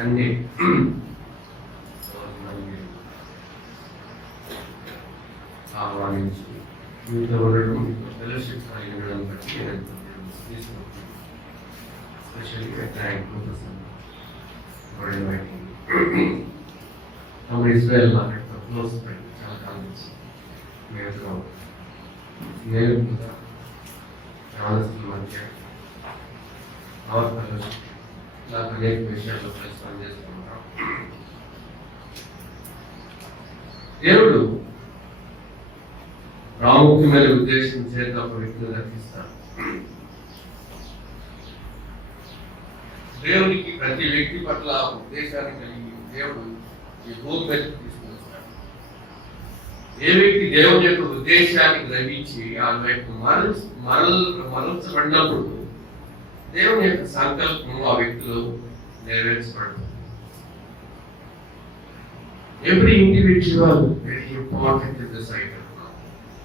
అన్ని ఆహ్వానించి మీతో ఉండడం, మీతో ఫెలోషిప్ కలిగడం బట్టి నేను స్పెషల్గా థ్యాంక్ हम इजराइल मार्केट का क्लोज फ्रेंड చాలా కాలం నుంచి మీతో నేర్పుతా చాలా మధ్య అవర్ ఫెలోషిప్ నాకు అనేక విషయాల్లో ప్రయత్నం చేస్తున్నాం. దేవుడు ప్రాముఖ్యమైన ఉద్దేశం చేత ఒక వ్యక్తిని రక్షిస్తాడు. దేవునికి ప్రతి వ్యక్తి పట్ల ఉద్దేశాన్ని కలిగి దేవుడు ఈ భూమి మీద తీసుకొస్తాడు. ఏ వ్యక్తి దేవుని యొక్క ఉద్దేశాన్ని గ్రహించి ఆ వైపు మరల్చబడినప్పుడు దేవుని యొక్క సంకల్పం ఆ వ్యక్తులు నెరవేర్చబడుతుంది. Every individual very important in this item.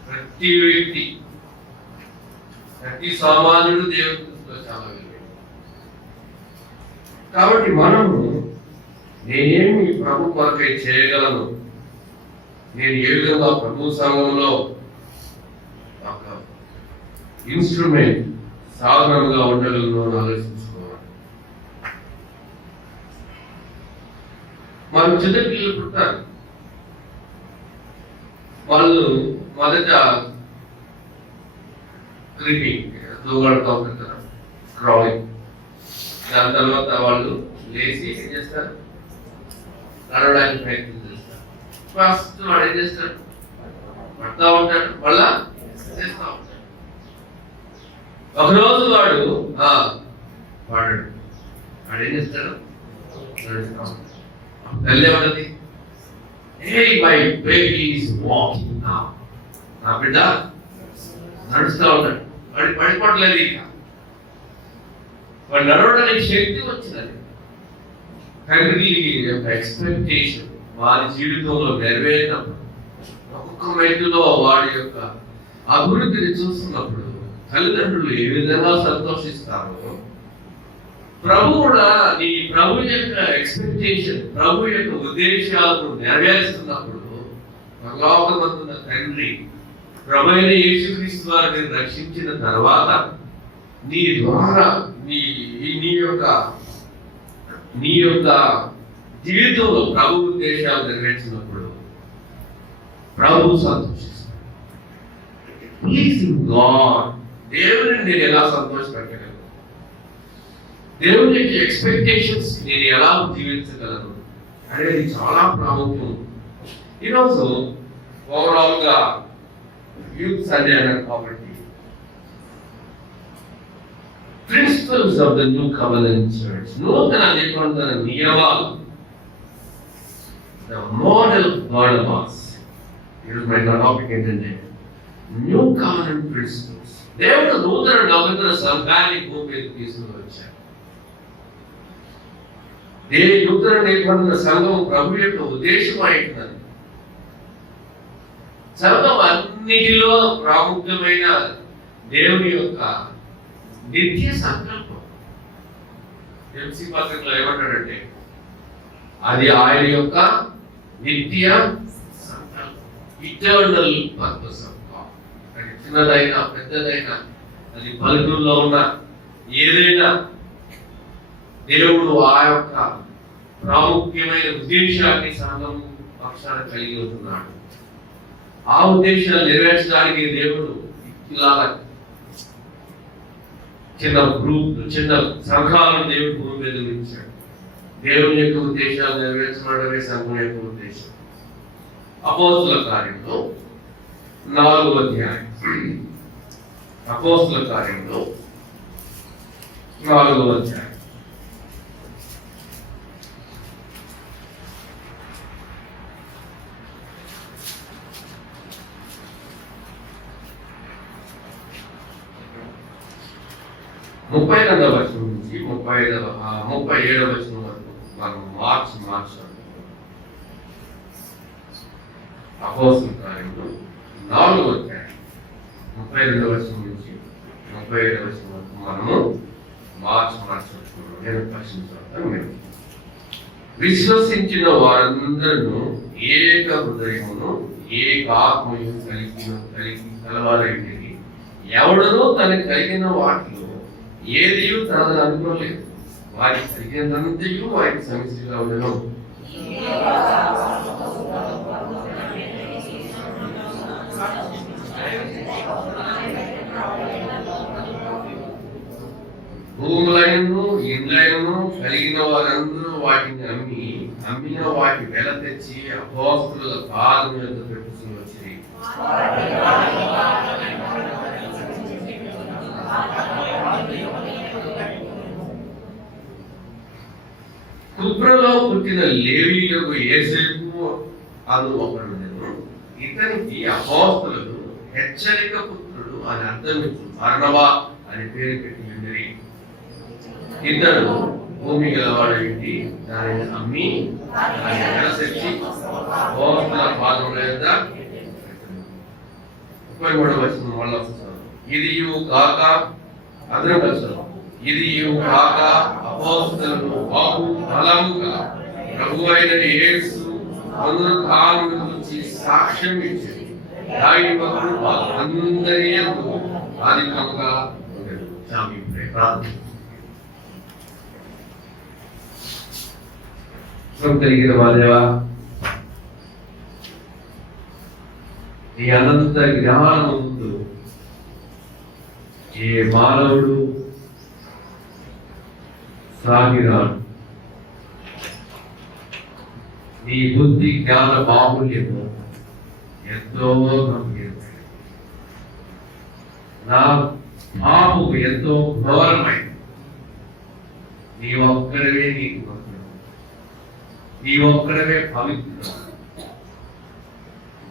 ప్రతి వ్యక్తి, ప్రతి సామాన్యుడు దేవుని దృష్టిలో చాలా విలువైనది. కాబట్టి మనము నేనేమి ప్రభు కొరకై చేయగలను, నేను ఏ విధంగా ప్రభు సంఘంలో ఒక ఇన్స్ట్రుమెంట్ సాధనంగా ఉండగలను అని ఆలోచించుకోవాలి. మన చిన్న పిల్లలు పుట్టారు, వాళ్ళు మొదట క్రీపింగ్ దూగడతా ఉంటారు, క్రాలింగ్. దాని తర్వాత వాళ్ళు లేచి ఏం చేస్తారు, నడవడానికి ప్రయత్నం చేస్తారు. ఫస్ట్ వాడు ఏం చేస్తాడు, పడతా ఉంటాడు, మళ్ళా చేస్తా ఉంటాడు. ఒకరోజు వాడు ఏం చేస్తాడు, నడుస్తా ఉంటాడు. తల్లి ఏమన్నది, hey my baby is walking now. నా బిడ్డ నడుస్తా ఉంటాడు, వాడి పడిపోవట్లేదు. ఇక వాడు నడవడానికి శక్తి వచ్చిందని తండ్రి యొక్క ఎక్స్పెక్టేషన్ వారి జీవితంలో నెరవేరినప్పుడు, ఒక్కొక్క వ్యక్తిలో వాడి యొక్క అభివృద్ధిని చూస్తున్నప్పుడు తల్లిదండ్రులు ఏ విధంగా సంతోషిస్తారో, ప్రభు కూడా నీ ప్రభు యొక్క ఎక్స్పెక్టేషన్, ప్రభు యొక్క ఉద్దేశాలను నెరవేరుస్తున్నప్పుడు పరలోకమందున్న తండ్రి ప్రభు అయిన యేసుక్రీస్తు వారిని రక్షించిన తర్వాత నీ ద్వారా నీ యొక్క జీవితంలో ప్రభు ఉద్దేశాలు నెరవేర్చినప్పుడు ప్రభు సంతోషిస్తాడు. ప్లీజింగ్ గాడ్, దేవుని నేను ఎలా సంతోషపెట్టగలను, దేవుని యొక్క ఎక్స్పెక్టేషన్స్ నేను ఎలా జీవించగలను అనేది చాలా ప్రాముఖ్యం. ఈరోజు ఓవరాల్ గా యూత్ సండే అన్నారు కాబట్టి principles of the new covenant church, నూతన నిబంధన నియమాలు, ద మోడల్ బార్నబాస్. ఈరోజు మన టాపిక్ ఏంటంటే న్యూ కవెనెంట్ ప్రిన్సిపల్స్. దేవుడు నూతన నిబంధన సంఘాన్ని భూమి మీద తీసుకుని వచ్చాడు. నూతన నిబంధన సంఘం ప్రభు యొక్క ఉద్దేశం అయినది. సంఘం అన్నిటిలో ప్రాముఖ్యమైన దేవుని యొక్క నిత్య సంకల్పం. ఎంసీ పత్రికలో ఏమంటాడంటే అది ఆయన యొక్క నిత్య సంకల్పం, ఇటర్నల్ పర్పస్ ఆఫ్ గాడ్. అది చిన్నదైనా పెద్దదైనా, అది పలుకుల్లో ఉన్న ఏదైనా, దేవుడు ఆ యొక్క ప్రాముఖ్యమైన ఉద్దేశాన్ని సంఘం పక్షాన కలిగి ఉంటున్నాడు. ఆ ఉద్దేశాలు నెరవేర్చడానికి దేవుడు ఇలాగా చిన్న గ్రూప్, చిన్న సంఘాలను దేవుడు భూమి మీద ఉంచాడు. దేవుని యొక్క ఉద్దేశాలు నెరవేర్చడమే సంఘం యొక్క ఉద్దేశం. అపోస్తుల కార్యంలో 4వ అధ్యాయం, అపోస్తుల కార్యంలో 4వ అధ్యాయం ముప్పై 32వ వచనం నుంచి 37వ వచనం వరకు మనం మార్చాలి. అపోస్తుల కార్యంలో 4వ అధ్యాయం 32వ వచనం నుంచి 37వ వచనం వరకు మనము మార్చుకుంటున్నాం. నేను ప్రశ్నిస్తాను. మీరు విశ్వసించిన వారందరూ ఏక హృదయమును ఏక ఆత్మయు కలిగి కలవారైంది. ఎవడనో తనకు కలిగిన వాటిలో ఏది తనదని అనుకోలేదు. వారికి కలిగినంతయు వారికి సమస్యగా ఉండను. భూములను ఇండ్లను కలిగిన వారందరూ వాటిని అమ్మిన వాటి వెల తెచ్చి అపోస్తలుల పాదం మీద పెట్టుకుని వచ్చి కుప్రలో పుట్టిన లేవీయులకు యోసేపు అను ఒకడు. ఇతనికి అపోస్తలులు హెచ్చరిక పుత్రుడు అని అర్థం. బర్నబా అని పేరు పెట్టి ఇతడు భూమి గలవాడేంటి దానిని అమ్మి తెచ్చి అపోస్తలుల పాదముల మీద 33వ వచనం వల్ల ఇది కాక అందరం కలిసారు. ఇది కాక అపోస్తలులు బహు బలము గల ప్రభువైన యేసు పునరుత్థానము గురించి సాక్ష్యం ఇచ్చింది. దాని వలన అందరి యందు అధికముగా కలిగిన వాదేవా, ఈ అనంత జ్ఞానం ముందు ఏ మానవుడు సాగిరాడు. నీ బుద్ధి జ్ఞాన బాహుల్యము ఎంతో గంభీరమైనది. నా పాపము ఎంతో ఘోరమైనది. నీ ఒక్కడవే నీకు నీ ఒక్కడవే పవిత్రుడు.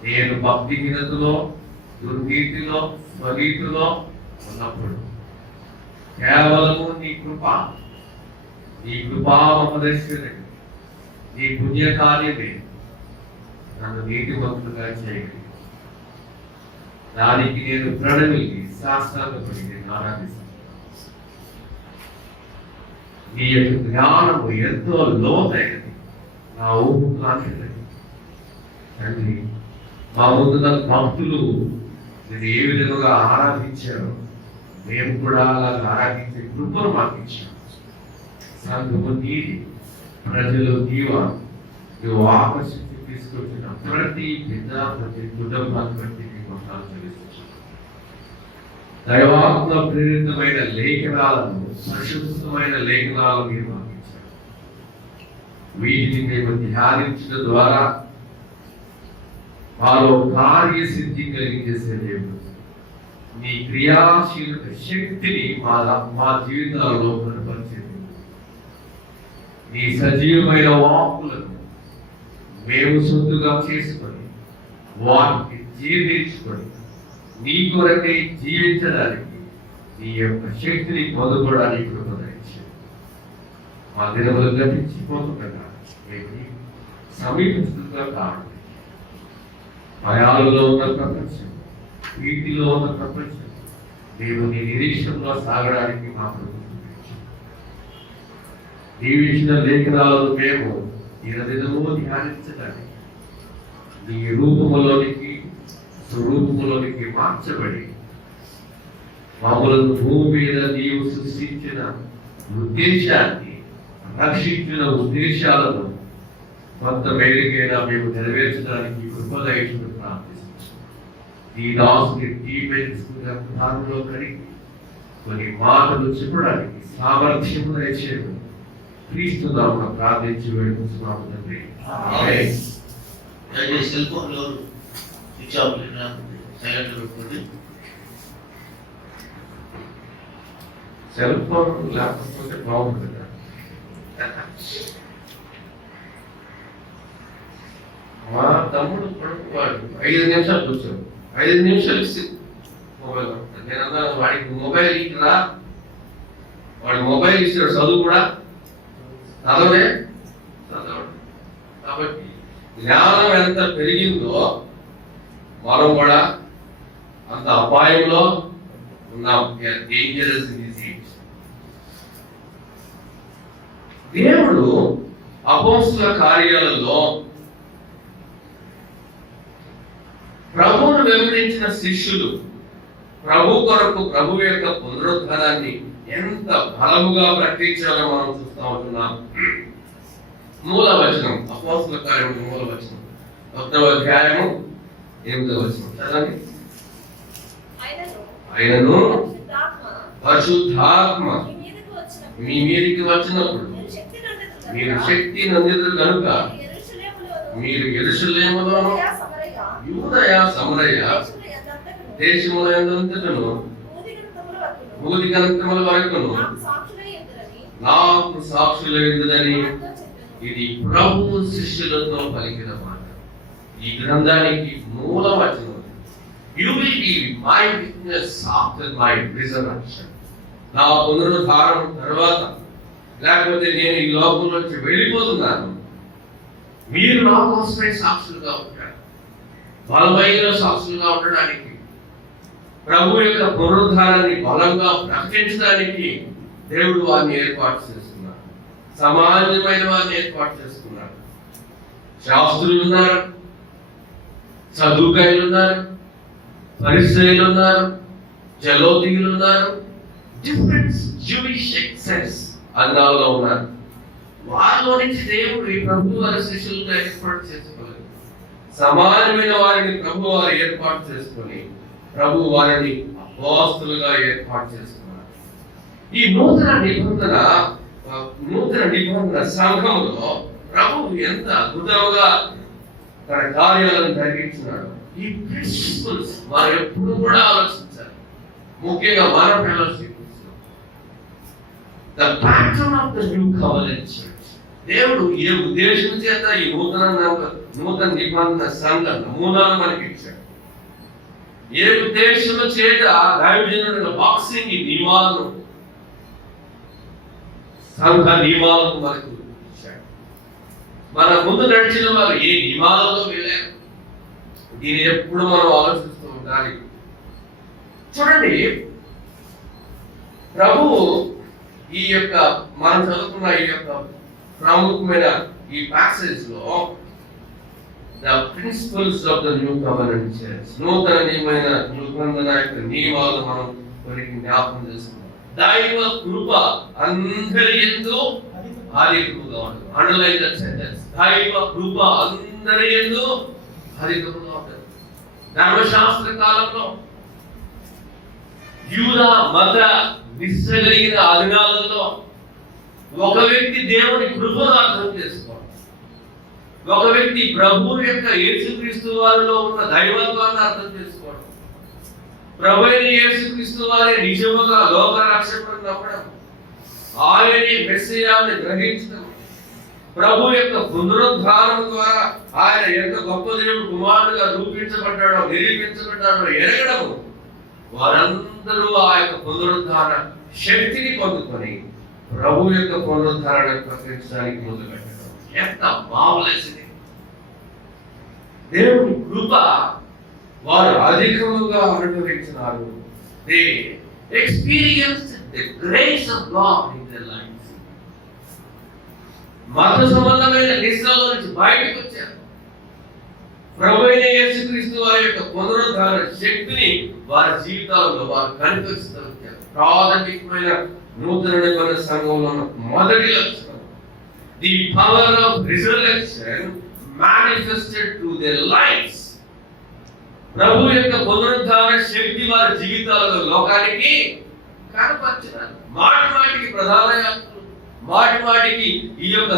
నేను భక్తిహీనతలో దుర్నీతిలో స్వనీతిలో ఉన్నప్పుడు కేవలము నీ కృపామదర్శనమే, నీ పుణ్యకార్యమే నన్ను నీతిమంతులుగా చేయగలి. దానికి నేను ప్రణమిల్లి శాస్త్రాన్ని నేను ఆరాధిస్తాను. నీ యొక్క జ్ఞానము ఎంతో లోతైనది, నా ఊపు కాంక్షలేదు. తండ్రి, మా ముందున్న భక్తులు నేను ఏ విధంగా ఆరాధించారో మేము కూడా అలా ఆరాధించే కృపను మాకు ఇచ్చాము. సంఘము నీది, ప్రజలు నీవా. నువ్వు ఆకర్షించి తీసుకొచ్చిన ప్రతి బిడ్డ ప్రతి కుటుంబాన్ని బట్టి మొత్తాలు చెల్లిస్తున్నాను. దైవాత్మ ప్రేరితమైన లేఖనాలను, పరిశుద్ధమైన లేఖనాలను మీరు మాకు ఇచ్చారు. వీటిని మేము ధ్యానించడం ద్వారా వారు కార్యసిద్ధి కలిగించేసే దేవుడు. నీ క్రియాశీలక శక్తిని మా జీవితాల్లో కనపరిచేది. నీ సజీవమైన వాక్కులను మేము సొంతుగా చేసుకొని వాటిని జీర్ణించుకొని నీ కొరకే జీవించడానికి నీ యొక్క శక్తిని పొందుకోవడానికి కృపణించారు. మా దినములు గతించిపోతుండగా సమీపిస్తుందిగా కాదు. భయాలలో ఉన్న ప్రపంచం, వీటిలో ఉన్న ప్రపంచం మేము నీ నిరీక్షణలో సాగడానికి మా ప్రభుత్వం జీవించిన లేఖనాలను మేము దినదినము ధ్యానించడానికి నీ రూపములోనికి స్వరూపములోనికి మార్చబడి మమ్మలను భూమి మీద నీవు సృష్టించిన ఉద్దేశాన్ని, రక్షించిన ఉద్దేశాలను కొంత మేలుకైనా మేము నెరవేర్చడానికి కృపదయచుడు ప్రార్థిస్తున్నాం. ఈ దాసుని దీపెంచుకున్న కడిగి కొన్ని మాటలు చెప్పడానికి సామర్థ్యం దయచేయడం క్రీస్తు నామమున ప్రార్థించి వేడుకుంటున్నాము తండ్రి. సెల్ ఫోన్ లో స్విచ్ ఆఫ్ సైలెంట్ పెట్టుకోండి. సెల్ ఫోన్ లేకపోతే బాగుంటుంది. మా తమ్ముడు కొడుకు వాడు 5 నిమిషాలు కూర్చోడు. 5 నిమిషాలు మొబైల్ నేను అన్నాను, వాడికి మొబైల్ ఇట్లా వాడి మొబైల్ ఇస్తాడు, చదువు కూడా చదవడు. కాబట్టి జ్ఞానం ఎంత పెరిగిందో మనం కూడా అంత అపాయంలో ఉన్నాం. Dangerous disease. దేవుడు అపోస్తుల కార్యాలలో ప్రభువును వెంబడించిన శిష్యులు ప్రభు కొరకు ప్రభు యొక్క పునరుద్ధానాన్ని ఎంత బలముగా ప్రకటించాలో మనం చూస్తూ ఉంటున్నాం. మూల వచనం, అపోస్తుల కార్యము మూల వచనం, 1వ అధ్యాయము 8వ వచనం చదవండి. ఆయనను పరిశుద్ధాత్మ మీ మీదికి వచ్చినప్పుడు మీరు శక్తి నందిదురు కనుక మీరు యెరూషలేములోను యూదయ సమరయ దేశములంతటను భూదిగంతముల వరకును నాకు సాక్షులైందని ఇది ప్రభు శిష్యులతో పలికిన మాట. ఈ గ్రంథానికి మూల వచనం. You will be my witness after my resurrection. నా పునరుద్ధారం తర్వాత, లేకపోతే నేను ఈ లోకం నుంచి వెళ్ళిపోతున్నాను, మీరు నా కోసమే సాక్షులుగా ఉంటారు. బలమైన సాక్షులుగా ఉండడానికి, ప్రభు యొక్క పునరుద్ధారాన్ని బలంగా ప్రకటించడానికి దేవుడు వారిని ఏర్పాటు చేస్తున్నారు. సమాజమైన వారిని ఏర్పాటు చేస్తున్నారు. శాస్త్రులు ఉన్నారు, సదుకాయులు ఉన్నారు, పరిసయ్యులు ఉన్నారు, జలోదీయులు ఉన్నారు, డిఫరెంట్ జూయిష్ సెక్ట్స్ అందాల్లో ఉన్నారు. వారిలో నుంచి దేవుడు ఈ ప్రభు వారి శిష్యులను ఏర్పాటు చేసుకోలేదు. సమానమైన వారిని ప్రభు వారు ఏర్పాటు చేసుకొని ప్రభు వారిని అపోస్తలుగా ఏర్పాటు చేసుకున్నారు. ఈ నూతన నిబంధన సంఘములో ప్రభు ఎంత అద్భుతంగా తన కార్యాలను జరిగించినాడు. ఈ ప్రిన్సిపల్స్ వారు ఎప్పుడు కూడా ఆలోచించాలి. ముఖ్యంగా మన fellowship, the pattern of the new covenant church. దేవుడు ఏ ఉద్దేశం చేత ఈ నూతన నిబంధన సంఘ నమూనాను మనకి ఇచ్చాడు. ఏ ఉద్దేశం చేత దైవజనుల బాక్సింగ్ ఈ నియమాలను, సంఘ నియమాలను మనకు ఇచ్చాడు. మన ముందు నడిచిన వారు ఏ నియమాలలో వెళ్ళారు, దీన్ని ఎప్పుడు మనం ఆలోచిస్తూ ఉండాలి. చూడండి, ప్రభువు ఈ యొక్క మనం చదువుకున్న ఈ యొక్క ప్రాముఖ్యమైన ఈ ప్యాసేజ్ లో the principles of the new covenant church, నూతన నిబంధన యొక్క నియమాలు మనం కొన్ని జ్ఞాపకం చేసుకున్నాం. దైవ కృప అందరి యందు అధికముగా ఉంటుంది. Underline that sentence. దైవ కృప అందరి యందు అధికముగా ఉంటుంది. ధర్మశాస్త్ర కాలంలో యూదా మత నిశ్చగలిగిన అధినాలలో ఒక వ్యక్తి దేవుని కృపను అర్థం చేసుకోవాలి. ఒక వ్యక్తి ప్రభువు యొక్క యేసుక్రీస్తు వారిలో ఉన్న దైవత్వాన్ని అర్థం చేసుకోవడం, ప్రభు అయిన యేసుక్రీస్తు వారి నిజముగా లోక రక్షకుడు నమ్మడం, ఆయనే మెస్సియాని గ్రహించడం, ప్రభు యొక్క పునరుద్ధానం ద్వారా ఆయన ఎంత గొప్ప దేవుడు కుమారుడుగా రూపించబడ్డాడో, నిరూపించబడ్డాడో ఎరగడము, వారందరూ ఆ యొక్క పునరుద్ధార శక్తిని పొందుకొని ప్రభు యొక్క పునరుద్ధారాన్ని ప్రకటించడానికి మొదలుపెట్టడం ఎంత మార్వెలస్ ఇది. దేవుని కృప వారు అధికముగా అనుభవించినారు. They experienced the grace of God in their life. మత సంబంధమైన నిశ్చల నుంచి బయటకు వచ్చారు. ప్రభు అయిన యేసుక్రీస్తు వారి యొక్క పునరుద్ధార శక్తిని వారి జీవితాలలో వారు కనిపిస్తూ వచ్చారు. ప్రాథమికమైన నూతన నిబంధన సంఘంలో ఉన్న మొదటి లక్షణం, the power of reservation manifested through their lives. ప్రభు యొక్క పునరుద్ధార శక్తి వారి జీవితాలలో లోకానికి కనపరిచినారు. మాటి మాటికి ప్రధాన యాత్రలు, మాటి మాటికి ఈ యొక్క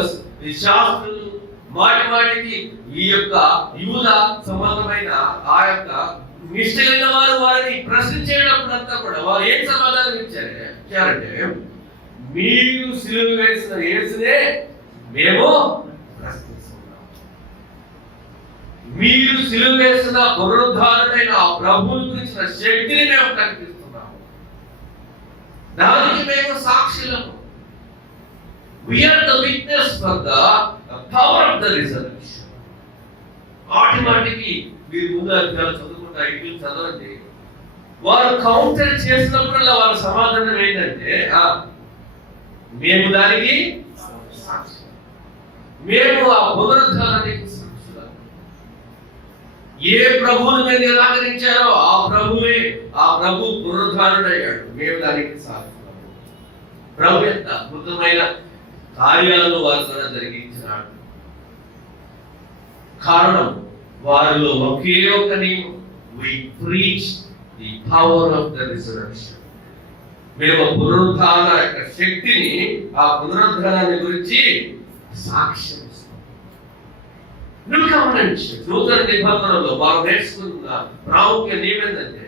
శాస్త్రులు, మాటి మాటికి ఈ యొక్క యూద సంబంధమైన ఆ యొక్క నిష్ఠైన వారు వారిని ప్రశ్నించేటప్పుడంతా కూడా వారు ఏం సమాధానం ఇచ్చారంటే, మీరు సిలువ వేసిన యేసునే మేము ప్రశ్నిస్తున్నాం, మీరు సిలువ వేసిన పునరుద్ధారుడైన ఆ ప్రభువుని గురించిన శక్తిని మేము కనిపిస్తున్నాము, దానికి మేము సాక్షులము. We are the witness for the power of the resurrection. మాటిమాటికి మీరు ముందు అధ్యాయాలు చదువుకుంటా, ఇట్లు చదవండి. వారు కౌంటర్ చేసినప్పుడల్లా వాళ్ళ సమాధానం ఏంటంటే, మేము దానికి మేము ఆ పునరుద్ధానానికి సాక్షులం. ఏ ప్రభువుని మీరు నిరాకరించారో ఆ ప్రభు పునరుద్ధానుడయ్యాడు. మేము దానికి సాక్షులం. ప్రభు ఎంత అద్భుతమైన కార్యాలను వారి ద్వారా జరిగించినాడు. కారణం వారిలో ఒకే ఒక నియమం, we preach the power of the resurrection. మేము పునరుద్ధాన యొక్క శక్తిని, ఆ పునరుద్ధానాన్ని గురించి సాక్ష్యం ఇస్తాం. నూతన నిబంధనలో మనం నేర్చుకున్న ప్రాముఖ్యం ఏమైందంటే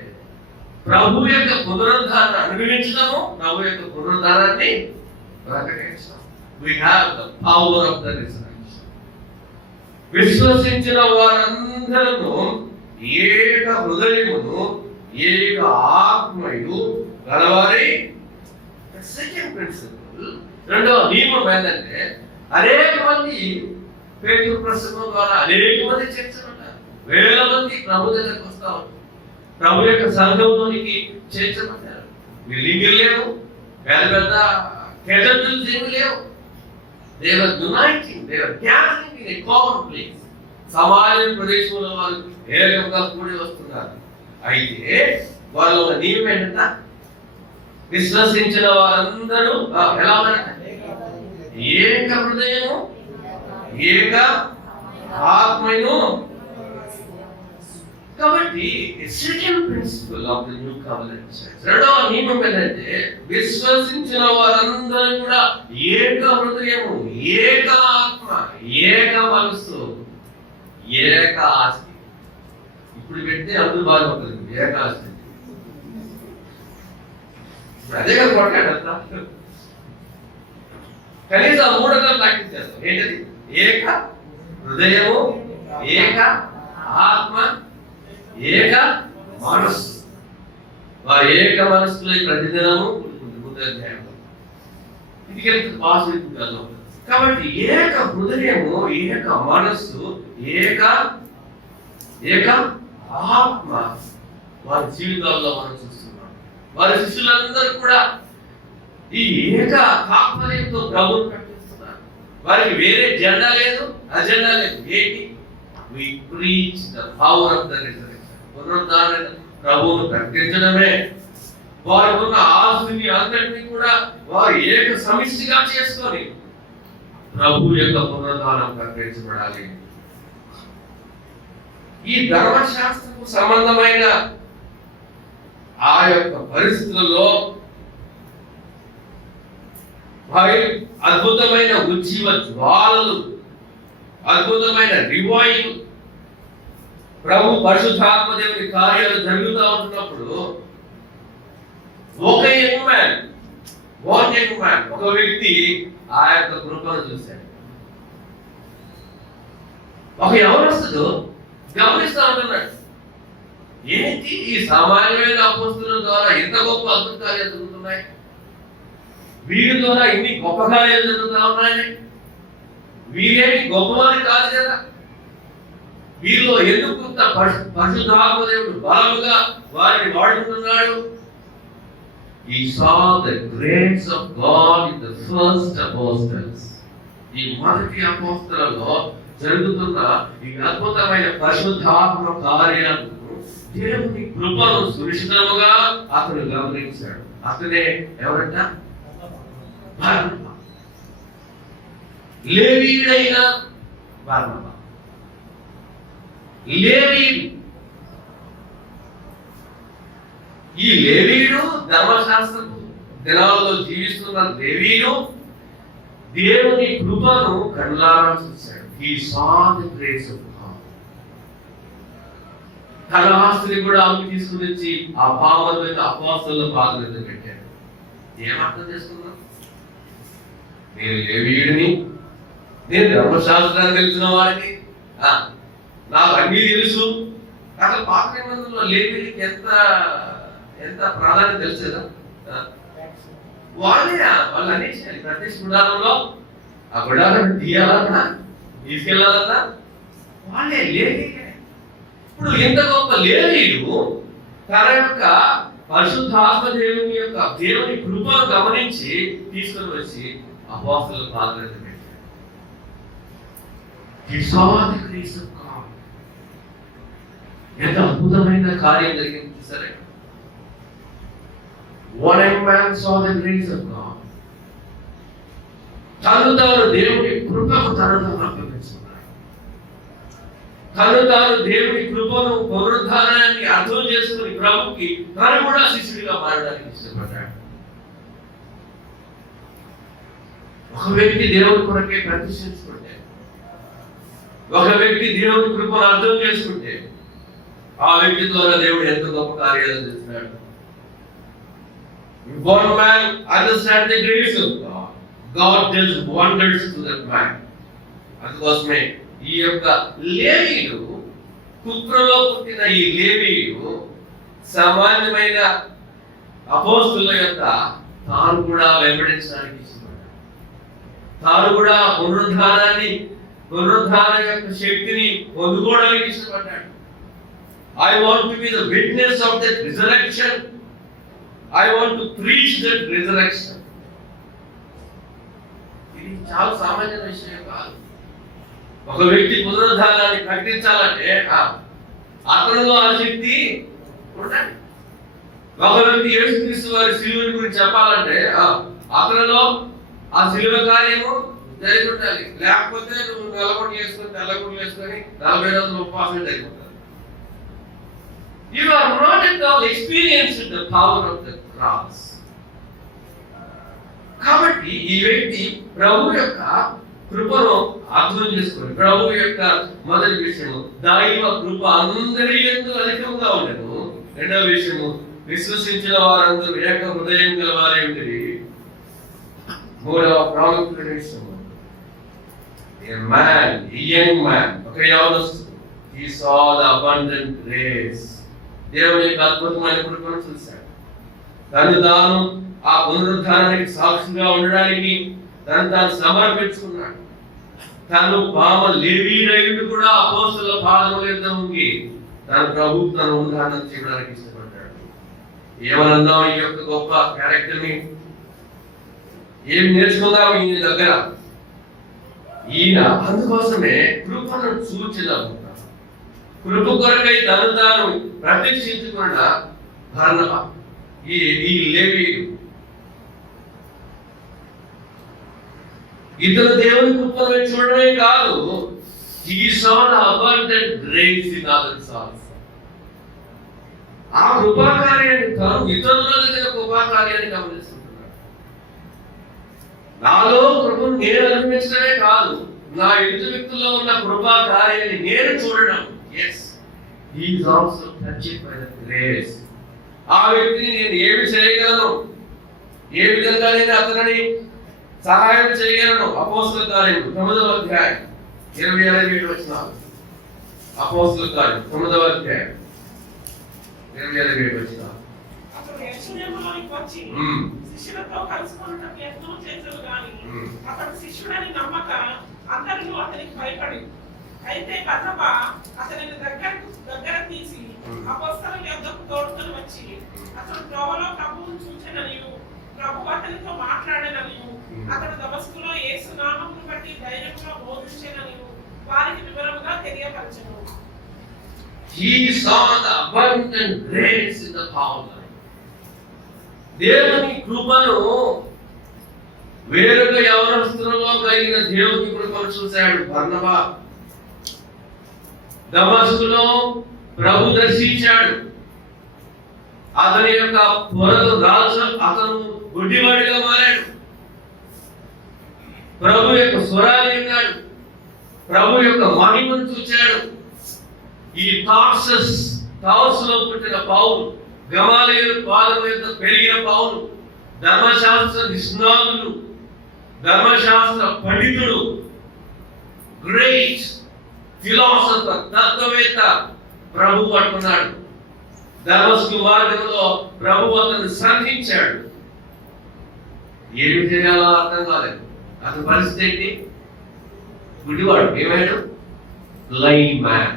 ప్రభు యొక్క పునరుద్ధానాన్ని అనుభవించడము, ప్రభు యొక్క పునరుద్ధానాన్ని ప్రకటించడం. We have the power of the resurrection. విశ్వసించిన వారందరూ ఏక హృదయమును ఏక ఆత్మయు గలవారి. సెకండ్ ప్రిన్సిపల్, రెండవ నియమం ఏంటంటే అనేక మంది పేతురు ప్రసంగం ద్వారా అనేక మంది చేర్చబడ్డారు. వేల మంది ప్రభు దగ్గరకు వస్తా ఉంటారు. ప్రభు యొక్క సంఘంలోనికి చేర్చబడ్డారు. బిల్డింగ్లు లేవు, పెద్ద పెద్ద కేథడ్రల్స్ ఏమి లేవు. They were uniting, they were gathering in a common place. సమాజ ప్రదేశంలో వాళ్ళు ఏకంగా కూడి వస్తున్నారు. అయితే వాళ్ళ ఒక నియమం ఏంటంటే విశ్వసించిన వారందరూ ఎలా ఉన్నారంటే ఏక హృదయము ఏక ఆత్మను. కాబట్టి second principal of the new covenant, రెండవ నియమం ఏంటంటే విశ్వసించిన వారందరూ కూడా ఏక హృదయము ఏక ఆత్మ ఏక మనస్సు ఏక ఆస్తి. ఇప్పుడు పెడితే అందరూ బాగుంటుంది ఏక ఆస్తి. అదే కదా కొట్టాడంతా. కనీసం మూడోగా ప్రాక్టీస్ చేస్తాం. ఏంటది? ఏక హృదయము ఏక ఆత్మ ఏక మనస్సు. వారి ఏక మనస్సులో ప్రతిదినము కాబట్టి ఏక హృదయము ఏక మనస్సు ఏక ఏక ఆత్మ వారి జీవితాల్లో మనం చూస్తున్నాం. వారి శిష్యులందరూ కూడా ఈ ఏక తాత్పర్యంతో ప్రభువును ప్రకటిస్తున్నారు. వారికి వేరే జెండా లేదు, అజెండా లేదు. ఏంటి? We preach the power of the resurrection. పునరుద్ధాన ప్రభువును ప్రకటించడమే. వారికి ఉన్న ఆస్తిని అంతటిని కూడా వారు ఏక సమిష్టిగా చేసుకొని ప్రభు యొక్క పునరుద్ధానం ప్రకటించబడాలి. ఈ ధర్మశాస్త్రపు సంబంధమైన ఆ యొక్క పరిస్థితులలో అద్భుతమైన ఉజ్జీవ జ్వాలలు, అద్భుతమైన రివైవల్, ప్రభు పరిశుద్ధాత్మ దేవుని కార్యాలు జరుగుతూ ఉంటున్నప్పుడు ఒక యంగ్ మ్యాన్ ఒక వ్యక్తి ఆ యొక్క కృపను చూశాడు. ఒక యవనస్తుడు గమనిస్తూ ఉంటున్నాడు. ఏంటి ఈ సామాన్యమైన అపోస్తుల ద్వారా ఇంత గొప్ప అద్భుత కార్యాలు జరుగుతున్నాయి, వీరి ద్వారా ఇన్ని గొప్ప కార్యాలు జరుగుతూ ఉన్నాయి, వీరేమి గొప్పవారి కాదు కదా, వీరిలో ఎందుకు పరిశుద్ధాత్మ దేవుడు బలముగా వారిని వాడుతున్నాడు. He saw the grace of God in the first apostles. ఈ మొదటి అపోస్తలులలో జరుగుతున్న ఈ అద్భుతమైన పరిశుద్ధాత్మ కార్యాలను, దేవుని కృపను సునిశ్చితముగా అతను గమనించాడు. అతనే ఎవరంట? బర్నబా. లేవీయుడైన బర్నబా. లేవీయుడు. ఈ లేవీయుడు ధర్మశాస్త్రపు దినాల్లో జీవిస్తున్న లేవీయుడు దేవుని కృపను కళ్ళారా చూశాడు. He saw the grace of God. తన ఆస్తిని కూడా ఆమె తీసుకుని వచ్చి ఆ పావన మీద అపోస్తలుల పాదం మీద పెట్టాడు. ఏమర్థం చేసుకున్నాం? నేను లేవీయుడిని, నేను ధర్మశాస్త్రాన్ని తెలిసిన వాడిని, నాకు అన్నీ తెలుసు. అసలు పాత నిబంధనలో లేవీయుడికి ఎంత ఎంత ప్రాధాన్యత తెలుసు కదా. వాళ్ళు అన్నీ చేయాలి. ప్రత్యక్ష గుడారంలో ఆ గుడారాన్ని తీయాలన్నా తీసుకెళ్ళాలన్నా వాళ్ళే లేవీయుడే. ఇప్పుడు ఇంత గొప్ప లేవీయుడు తన యొక్క పరిశుద్ధాత్మ దేవుని కృపను గమనించి తీసుకొని వచ్చి అపోస్తలుల పాదం మీద పెట్టాడు. He saw the grace of God. ఎంత అద్భుతమైన కార్యం జరిగింది చూసారా? One man saw the grace of God. తను తాను దేవుని కృపకు తనను అప్పగించుకున్నాడు. తను తాను దేవుని కృపను పునరుద్ధానాన్ని అర్థం చేసుకుని ప్రభుకి తను కూడా శిష్యుడిగా మారడానికి ఇష్టపడ్డాడు. ఒక వ్యక్తి దేవుని కొరకే ప్రతిష్ఠించుకుంటే, ఒక వ్యక్తి దేవుని కృపను అర్థం చేసుకుంటే, ఆ వ్యక్తి ద్వారా దేవుడు ఎంత గొప్ప కార్యాలు చేస్తున్నాడు. One man understands the grace of God. God does wonders to that man. అందుకోసమే ఈ యొక్క లేవీయుడు, కుప్రలో పుట్టిన ఈ లేవీయుడు సామాన్యమైన అపోస్తుల యొక్క తాను కూడా వెంబడించడానికి ఇష్టపడ్డాడు. తాను కూడా పునరుద్ధాన యొక్క శక్తిని పొందుకోవడానికి ఇష్టపడ్డాడు. I want to be the witness of that resurrection. I want to preach that resurrection. ఇది చాలా సామాన్య విషయం కాదు. ఒక వ్యక్తి పునరుద్ధానాన్ని ప్రకటించాలంటే అతనిలో ఆ శక్తి ఉండాలి. ఒక వ్యక్తి యేసుక్రీస్తు వారి శిలువని గురించి చెప్పాలంటే అతనిలో ఆ శిలువ కార్యము జరిగి ఉండాలి. లేకపోతే నువ్వు నల్లగొండ వేసుకొని తెల్లగొండ వేసుకొని 40 రోజులు ఉపవాసం జరిగిపోతారు. You are not at all experienced the power of the cross. కాబట్టి ఈ వ్యక్తి ప్రభు యొక్క కృపను అర్థం చేసుకుని, ప్రభు యొక్క మొదటి విషయము దైవ కృప అందరి యందు అధికంగా ఉండెను. రెండవ విషయము విశ్వసించిన వారందరూ ఏక హృదయం గలవారై ఉండిరి. మూడవ ప్రాముఖ్యమైన విషయము a young man, ఒక యవనస్తుడు, he saw the abundant grace. దేవుని యొక్క అద్భుతమైన కృపను చూశాడు. తను తాను ఆ పునరుద్ధానానికి సాక్షిగా ఉండడానికి తను తాను సమర్పించుకున్నాడు. తను లేవీయుడైన కూడా అపోస్తలుల పాదముల యొద్ద ఉండి తన ప్రభు తన ఉదాహరణ చేయడానికి ఇష్టపడ్డాడు. ఏమనందాం ఈ యొక్క గొప్ప క్యారెక్టర్ని? ఏం నేర్చుకుందాం ఈయన దగ్గర? ఈయన అందుకోసమే కృపను చూచిన కృప కొరకై తను తాను ప్రతిష్ఠించుకున్న బర్నబా, ఈ లేవీయుడు. ఇతను దేవుని కృపను చూడడమే కాదు, he saw the abundant grace in others also. ఆ కృపా కార్యాన్ని తాను ఇతరుల దగ్గర కృపా కార్యాన్ని గమనిస్తున్నాడు. నాలో కృపను నేను అనుభవించడమే కాదు, నా ఎదుటి వ్యక్తుల్లో ఉన్న కృపా కార్యాన్ని నేను చూడడం. Yes, he is also touched by the grace. ఆ వ్యక్తిని నేను ఏమి చేయగలను, ఏ విధంగా నేను అతనిని సహాయం చేయగలను? అపోస్తలుల కార్యము 9వ అధ్యాయం 27 వచనాలు. అపోస్తలుల కార్యము 9వ అధ్యాయం 27 వచనాలు. అతడు యెరూషలేములోనికి వచ్చి శిష్యులతో కలుసుకొనుటకు యత్నం చేసెను గాని అతడు శిష్యుడని నమ్మక అందరూ అతనికి భయపడి. అయితే బర్నబా అతనిని దగ్గర తీసి అపోస్తలుల యొద్దకు తోడుకొని వచ్చి అతడు త్రోవలో ప్రభువును చూచెననియు ప్రభు అతనితో మాట్లాడెననియు అతడు దమస్కులో యేసు నామమును బట్టి ధైర్యంగా బోధించెననియు వారికి వివరముగా తెలియపరచెను. He saw the abundant grace in the power. దేవుని కృపను వేరొక యవనస్తులలో కలిగిన దేవుని కృపను చూశాడు బర్నబా. దమస్కులో ప్రభు దర్శించాడు. అతని యొక్క పొరలు రాజు, అతను గుడ్డివాడిగా మారాడు. ప్రభు యొక్క స్వరాన్ని విన్నాడు. ప్రభు యొక్క మహిమను చూచాడు. ఈ తార్సులో పుట్టిన పౌలు, గమాలియేలు పాదముల యొద్ద పెరిగిన పౌలు, ధర్మశాస్త్ర నిష్ణాతుడు, ధర్మశాస్త్ర పండితుడు, గ్రేట్ ఫిలాసఫర్, తత్వవేత్త ప్రభు పట్టుకున్నాడు. దమస్కు మార్గంలో ప్రభు అతను సంధించాడు. ఏమి చేయాలో అర్థం కాలేదు. అతని పరిస్థితి ఏంటి? గుడివాడు. ఏమైనా బ్లైండ్ మ్యాన్.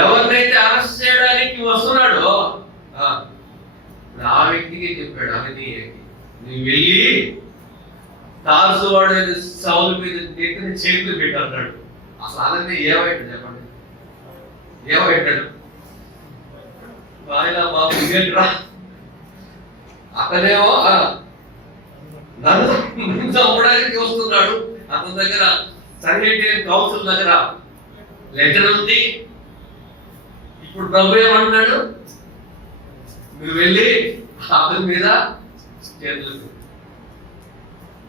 ఎవరినైతే అరెస్ట్ చేయడానికి వస్తున్నాడో ఆ వ్యక్తికి చెప్పాడు, అని నువ్వు వెళ్ళి తార్సు వాడు సౌలు మీద నెత్తిని చేతులు పెట్టి అన్నాడు. అసలు అలాగే ఏమైంది చెప్పండి, ఏమైంటాడు? బాయిలా బాబు ఇదేంట్రా, అతనేమో నన్ను చంపడానికి వస్తున్నాడు, అతని దగ్గర సన్నిహిత కౌన్సిల్ దగ్గర లెటర్ ఉంది. ఇప్పుడు ప్రభు ఏమంటున్నాడు, నువ్వు వెళ్ళి అతని మీద చేతులు.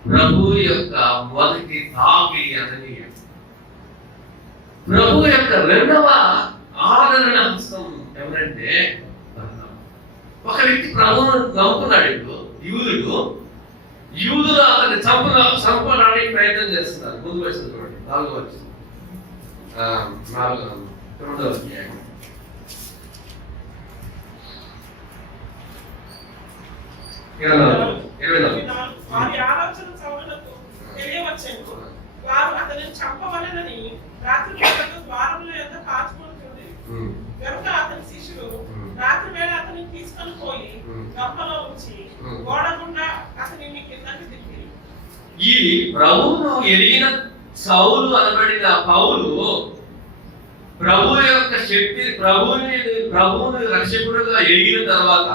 ప్రభు యొక్క మొదటి తాకి అతని ప్రభు యొక్క రెండవ ఆదరణ హస్తం ఎవరంటే ఒక వ్యక్తి ప్రభువును నమ్ముకున్నాడు. ఇప్పుడు యూదులు అతన్ని చంపడానికి ప్రయత్నం చేస్తున్నారు. ముందు వచ్చింది చూడండి, 4వ వచనం, 2వ అధ్యాయం. వారి ఆలోచన సౌలునకు తెలియవచ్చెను. వారు అతనిని చంపవలెనని రాత్రి వేళకు ద్వారముల యొద్ద కాచుకొనుచుండిరి. గనుక అతని శిష్యులు రాత్రి వేళ అతనిని తీసుకొని పోయి గంపలో ఉంచి గోడ గుండా అతనిని కిందకి దింపిరి. ఈ ప్రభువును ఎరిగిన సౌలు అనబడిన పౌలు ప్రభు యొక్క శక్తి, ప్రభువుని రక్షకుడుగా ఎరిగిన తర్వాత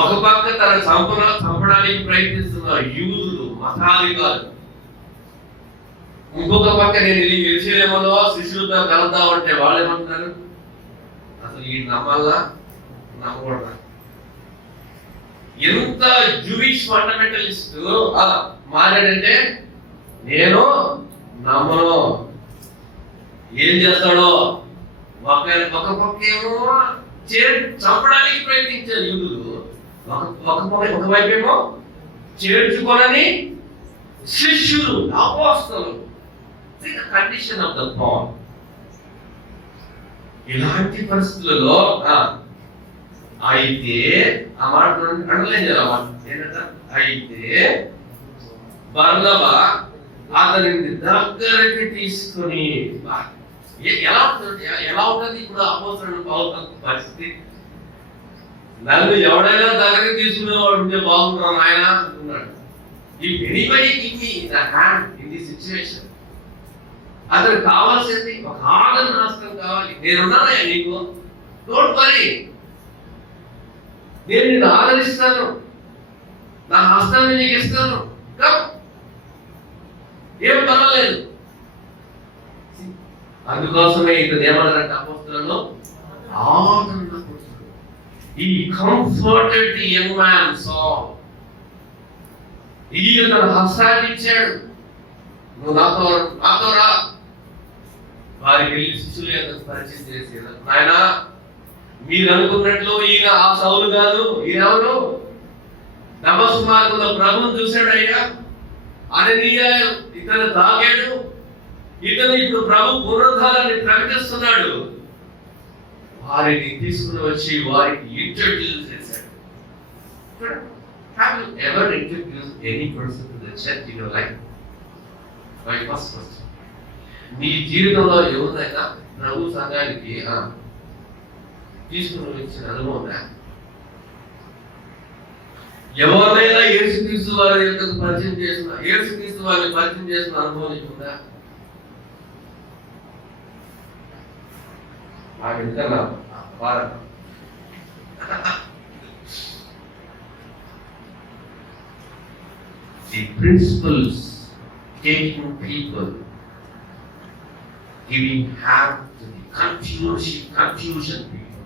ఒక పక్క తన చంపడానికి ప్రయత్నిస్తున్న యూదులు, మతాధికారులు, ఇంకొక పక్క నేను ఎరుషలేములో శిష్యులతో కలుద్దామంటే వాళ్ళు ఏమంటున్నారు, అసలు ఈ నమ్మల్లా నమ్మకూడదా? ఎంత జూయిష్ ఫండమెంటలిస్ట్ మారాడంటే, నేను నమ్మను. ఏం చేస్తాడో ఒక పక్కేమో చంపడానికి ప్రయత్నించారు యూదులు, ఒకవైపేమో చేర్చుకొనని శిష్యులు, అపోస్తలు. Condition of the Paul. ఇలాంటి పరిస్థితులలో అయితే ఆ మాట అండర్లైన్ చేయాలన్నమాట. అయితే బర్నబా అతనిని దగ్గరికి తీసుకుని, ఎలా ఉంటుంది ఇప్పుడు అపోస్తలుడు పౌలు పరిస్థితి? నన్ను ఎవడైనా దగ్గరికి తీసుకునేవాడు ఉంటే బాగుంటున్నాను ఆయన అంటున్నాడు. If anybody give me the hand in this situation, అతను కావాల్సింది ఒక ఆదరణ హస్తం కావాలి. నేనున్నానయ్యా నీకు, డోంట్ వరీ, నేను నిన్ను ఆదరిస్తాను, నా హస్తాన్ని నీకు ఇస్తాను, ఏం పర్వాలేదు. అందుకోసమే ఇతను ఏమన్నారంటే అపోస్తలులలో ఆదరణ. He comforted the young man Saul. ఈయన తన హస్తాన్ని ఇచ్చాడు, నువ్వు నాతో రా. వారికి వెళ్ళి శిష్యులు పరిచయం చేసి, నాయనా మీరు అనుకున్నట్లు ఈయన ఆ సౌలు కాదు, ఈయన ఎవరు? దమస్కు మార్గంలో ప్రభువును చూశాడయ్యా, అననీయ ఇతను తాకాడు, ఇతను ఇప్పుడు ప్రభు పునరుద్ధారాన్ని ప్రకటిస్తున్నాడు. వారిని తీసుకుని వచ్చి వారికి ఇంట్రడ్యూస్ చేశాడు. Have you ever introduced any person to the church in your life? My first question. మీ జీవితంలో ఎవరినైనా ప్రభు సంఘానికి తీసుకుని వచ్చిన అనుభవం ఉందా? ఎవరినైనా యేసుక్రీస్తు వారి యొక్క పరిచయం చేసిన, యేసుక్రీస్తు వారిని పరిచయం చేసిన అనుభవం ఉందా? The principles taking people, giving hand to the confusion people.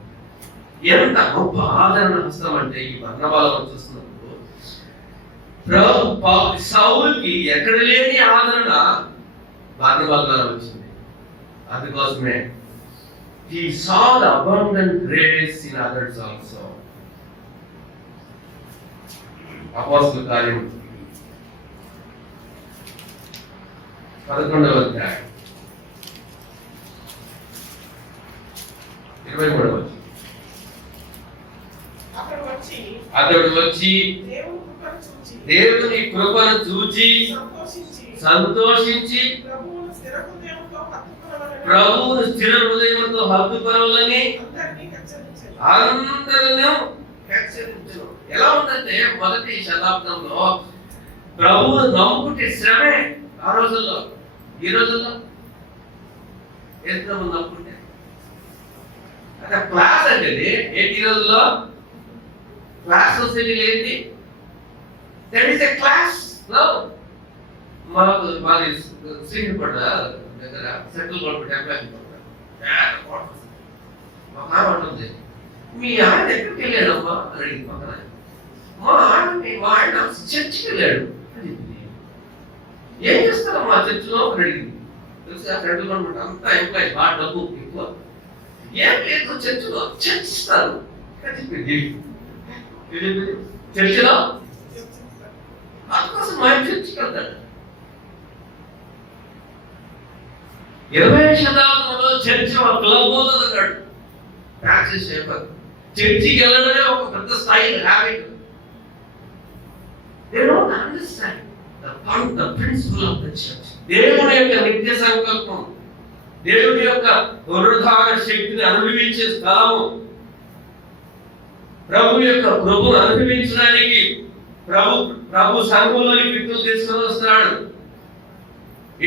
ఎంత గొప్ప ఆదరణ హస్తం అంటే ఈ బర్నబాలో చూస్తున్నప్పుడు సౌలుకి ఎక్కడ లేని ఆదరణ బర్నబాలో వచ్చింది. అందుకోసమే he saw the abundant grace in others also. అపోస్తలుల కార్యం 11వ అధ్యాయం 23వ వచనం. అతడు వచ్చి దేవుని కృపను చూచి సంతోషించి ప్రభువును స్థిర హృదయంతో హత్తుకొనవలెనని అందరినీ హెచ్చరించెను. హెచ్చరించను. ఎలా ఉందంటే మొదటి శతాబ్దంలో ప్రభువు నమ్ముకుంటే శ్రమే. ఆ రోజుల్లో, ఈ రోజుల్లో ఎంతమంది నమ్ముకుంటే అంటే క్లాస్ అంటే ఏంటి? ఈ రోజుల్లో క్లాస్ సొసైటీలు ఏంటి? That is a class. మాది శ్రీపడ దగ్గర సెంట్రల్ గవర్నమెంట్ ఎంప్లాయీ ఒక ఆమె ఉంటుంది, మీ ఆయన ఎక్కడికి వెళ్ళాడమ్మా అని అడిగింది పక్కన. మా ఆయన చర్చికి వెళ్ళాడు. ఏం చేస్తారమ్మా చర్చిలో అని అడిగింది. తెలుసా, సెంట్రల్ గవర్నమెంట్ అంతా ఎంప్లాయీ, బాగా డబ్బు ఎక్కువ. ఏం లేదు చర్చిలో చర్చిస్తారు చెప్పింది. చర్చిలో అందుకోసం మా చర్చికి వెళ్తాడు. 20వ శతాబ్దంలో చర్చి ఒక క్లబ్ అవుతుందన్నాడు ఫ్రాన్సిస్ షేఫర్. చర్చికి వెళ్ళడమే ఒక పెద్ద స్థాయి habit. They don't understand the principle of the church. దేవుని యొక్క నిత్య సంకల్పం, దేవుని యొక్క పునరుద్ధార శక్తిని అనుభవించే స్థలము, ప్రభు యొక్క కృపను అనుభవించడానికి ప్రభు సంఘంలోని వ్యక్తులు తీసుకొని వస్తున్నాడు.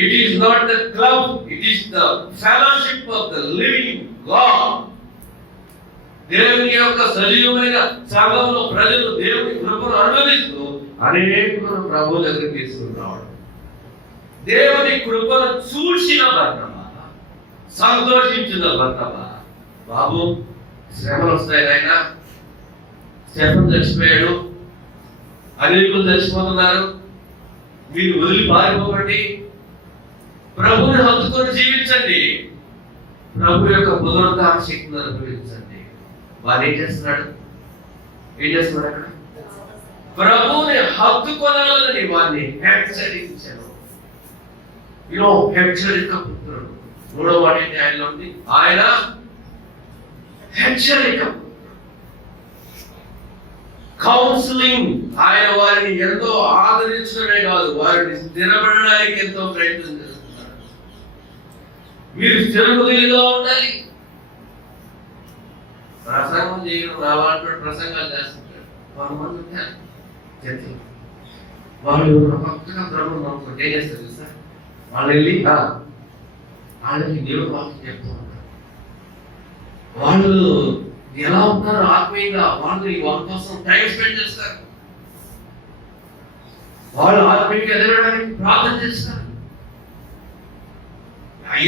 It is not the club, it is the fellowship of the living God. దేవుని యొక్క సజీవమైన సంఘంలో ప్రజలు దేవుని కృపను అనుభవిస్తూ అనేకులను ప్రభు దగ్గరికి తీసుకున్నాడు. దేవుని కృపను చూసిన బర్నబా, సంతోషించిన బర్నబా, బాబు శ్రమలు వస్తాయి నాయన, స్టెఫెన్ చచ్చిపోయాడు, అనేకులు చచ్చిపోతున్నారు, మీరు వదిలి పారిపోకండి, ప్రభువుని హత్తుకొని జీవించండి, ప్రభు యొక్క పునరుద్ధార శక్తిని అనుభవించండి. వారు ఏం చేస్తున్నాడు? అక్కడ ప్రభువుని హత్తుకొనాలని వారిని హెచ్చరించారు. హెచ్చరిక పుత్రుడు. 3వ మాట ఏంటి ఆయనలో ఉంది? ఆయన హెచ్చరిక. కౌన్సిలింగ్. ఆయన వారిని ఎంతో ఆదరించడమే కాదు, వారిని స్థిరపడడానికి ఎంతో ప్రయత్నం చేస్తున్నారు. మీరు స్థిరహృదయులుగా ఉండాలి. ప్రసంగం చేయడం అలాంటి ప్రసంగాలు చేస్తుంటారు కొంతమంది ఉంటారు చర్చలు. వాళ్ళు కొత్తగా ప్రభుత్వం నమ్ముకుంటే ఏం చేస్తారు తెలుసా? వాళ్ళు వెళ్ళి వాళ్ళకి దేవుడు వాక్యం చెప్తూ ఉంటారు. వాళ్ళు ఎలా ఉంటారు ఆత్మీయంగా, వాళ్ళ కోసం టైం స్పెండ్ చేస్తారు, వాళ్ళు ఆత్మీయంగా ఎదగడానికి ప్రార్థన చేస్తారు.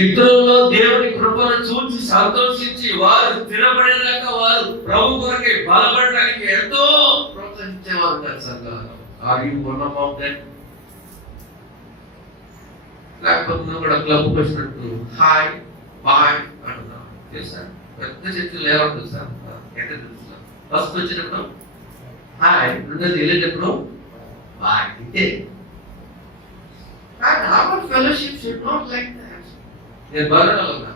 ఇతరులలో దేవుని కృపను చూసి సంతోషించి వారు స్థిరపడేదాకా, వారు ప్రభు కొరకై బలపడడానికి ఎంతో ప్రోత్సహించేవారు ఉంటారు సంఘాలు. Are you one of them? లేకపోతే నువ్వు కూడా క్లబ్ వచ్చినట్టు హాయ్ బాయ్ అంటున్నావు తెలుసా? పెద్ద చర్చలు ఏమంటుంది సార్? ఎక్కడ తెలుసా? ఫస్ట్ వచ్చినప్పుడు హాయ్, రెండోది వెళ్ళేటప్పుడు బాయ్. ఇంతే. Our fellowship should not like that. నేను బర్రెలో ఉన్నా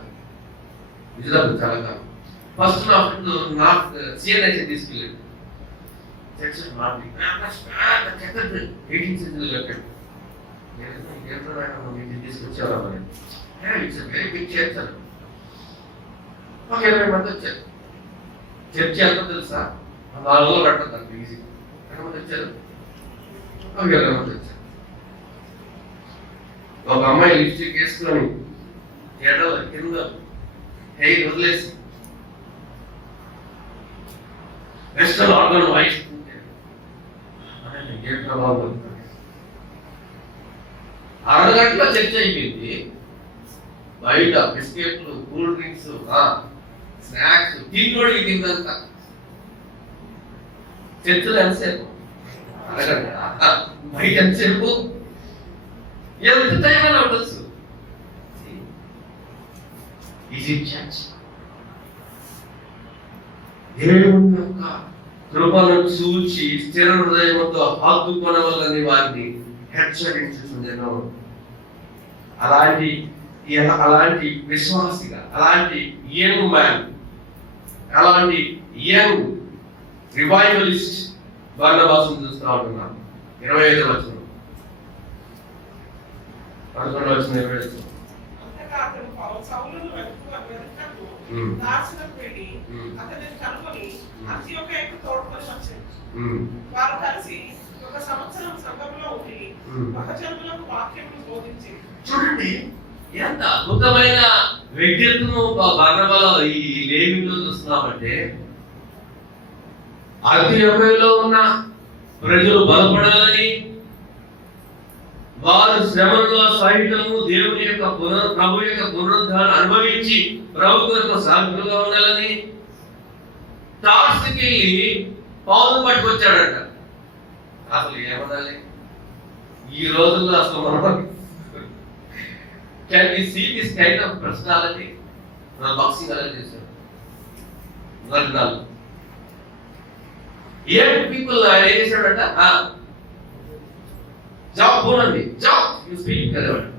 నిజాలు చాలా కాలం. ఫస్ట్ నా ఫ్రెండ్ నార్త్ సిఎన్ఐసి తీసుకెళ్ళాడు. చర్చ్ మార్నింగ్ 18th సెంచరీలో కట్టాడు. తీసుకొచ్చేవాళ్ళ ఇట్స్ వెరీ బిగ్ చర్చ్. ఒక 20 మంది వచ్చారు. చర్చ్ ఎంత తెలుసా? 4 రోజులు పడుతుంది ఈజీ. ఎంతమంది వచ్చారు? ఒక 20 మంది వచ్చారు. ఒక అమ్మాయి లిప్స్టిక్ వేసుకొని ఎడల కింద హెయిర్ వదిలేసి వెస్టర్న్ ఆర్గన్ వాయిస్ అరగంటలో చర్చ అయిపోయింది. బయట బిస్కెట్లు, కూల్ డ్రింక్స్, స్నాక్స్ తిన్నోడికి తిందంతా. చర్చలో ఎంతసేపు? అరగంట. బయట ఎంతసేపు? ఎంత టైం అయినా ఉండొచ్చు. దేవుని యొక్క కృపను చూచి స్థిర హృదయంతో హత్తుకొనవలని వారిని హెచ్చరించుచుండెను. అలాంటి విశ్వాసిగా, అలాంటి యంగ్ మ్యాన్, అలాంటి యంగ్ రివైవలిస్ట్ బర్నబాసును చూస్తూ ఉంటున్నాను. 25వ వచనం, 11వ వచనం, 20వ వచనం. వెతకగా అతను సౌలును వెతకకు దార్శనకు వెళ్ళి అతనిని కనుగొని అంత్యోకయకు తోడుకొని వచ్చాడు. వారు కలిసి 1 సంవత్సరం సంఘంలో ఉండి బహుజనులకు వాక్యమును బోధించి. చూడండి ఎంత అద్భుతమైన వ్యక్తిత్వం బర్నబాలో ఈ లేవీలో చూస్తున్నామంటే, అంత్యోకయలో ఉన్న ప్రజలు బలపడాలని, వారు శ్రమలో సహితము దేవుని యొక్క ప్రభు యొక్క పునరుద్ధానం అనుభవించి ప్రభు కొరకు సాక్షులుగా ఉండాలని టార్స్కి వెళ్ళి పౌలు పట్టుకొచ్చాడంట. అసలు ఏమనాలి ఈ రోజుల్లో? అసలు మనం can we see this kind of personality? మన బాక్సింగ్ అలా చేశారు వర్ణాలు. ఏం పీపుల్ ఆయన ఏం చేశాడంట, జాబ్ పోనండి, జాబ్ యూ స్పీక్ కదవాడు,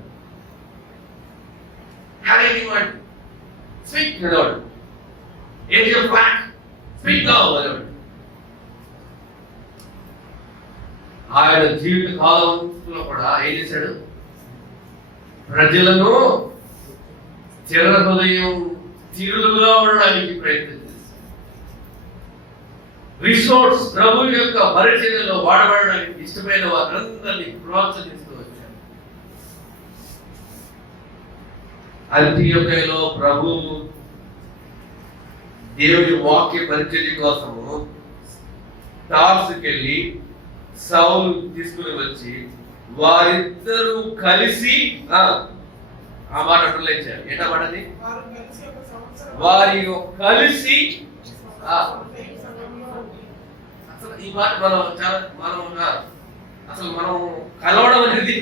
హ్యావ్ ఎనీవన్ స్పీక్ కదవాడు, ఏజ్ ఆఫ్ ఫ్లాక్ స్పీక్ కదవాడు. ఆయన జీవిత కాలంలో కూడా ఏం చేశాడు? ప్రజలను చిర హృదయం చిరులుగా ఉండడానికి ప్రయత్నం చేశాడు. రిసోర్స్ ప్రభు యొక్క పరిచర్యలో వాడబడడానికి ఇష్టమైన వారందరినీ ప్రోత్సహిస్తూ వచ్చారు. అంత్యోకయలో ప్రభు దేవుని వాక్య పరిచర్య కోసము టార్స్కి వెళ్ళి సౌలు తీసుకుని వచ్చి వారిద్దరూ కలిసి ఆ మాట లేచారు. ఏంటా మాటది? వారి కలిసి. అసలు ఈ మాట మనం అసలు మనం కలవడం అనేది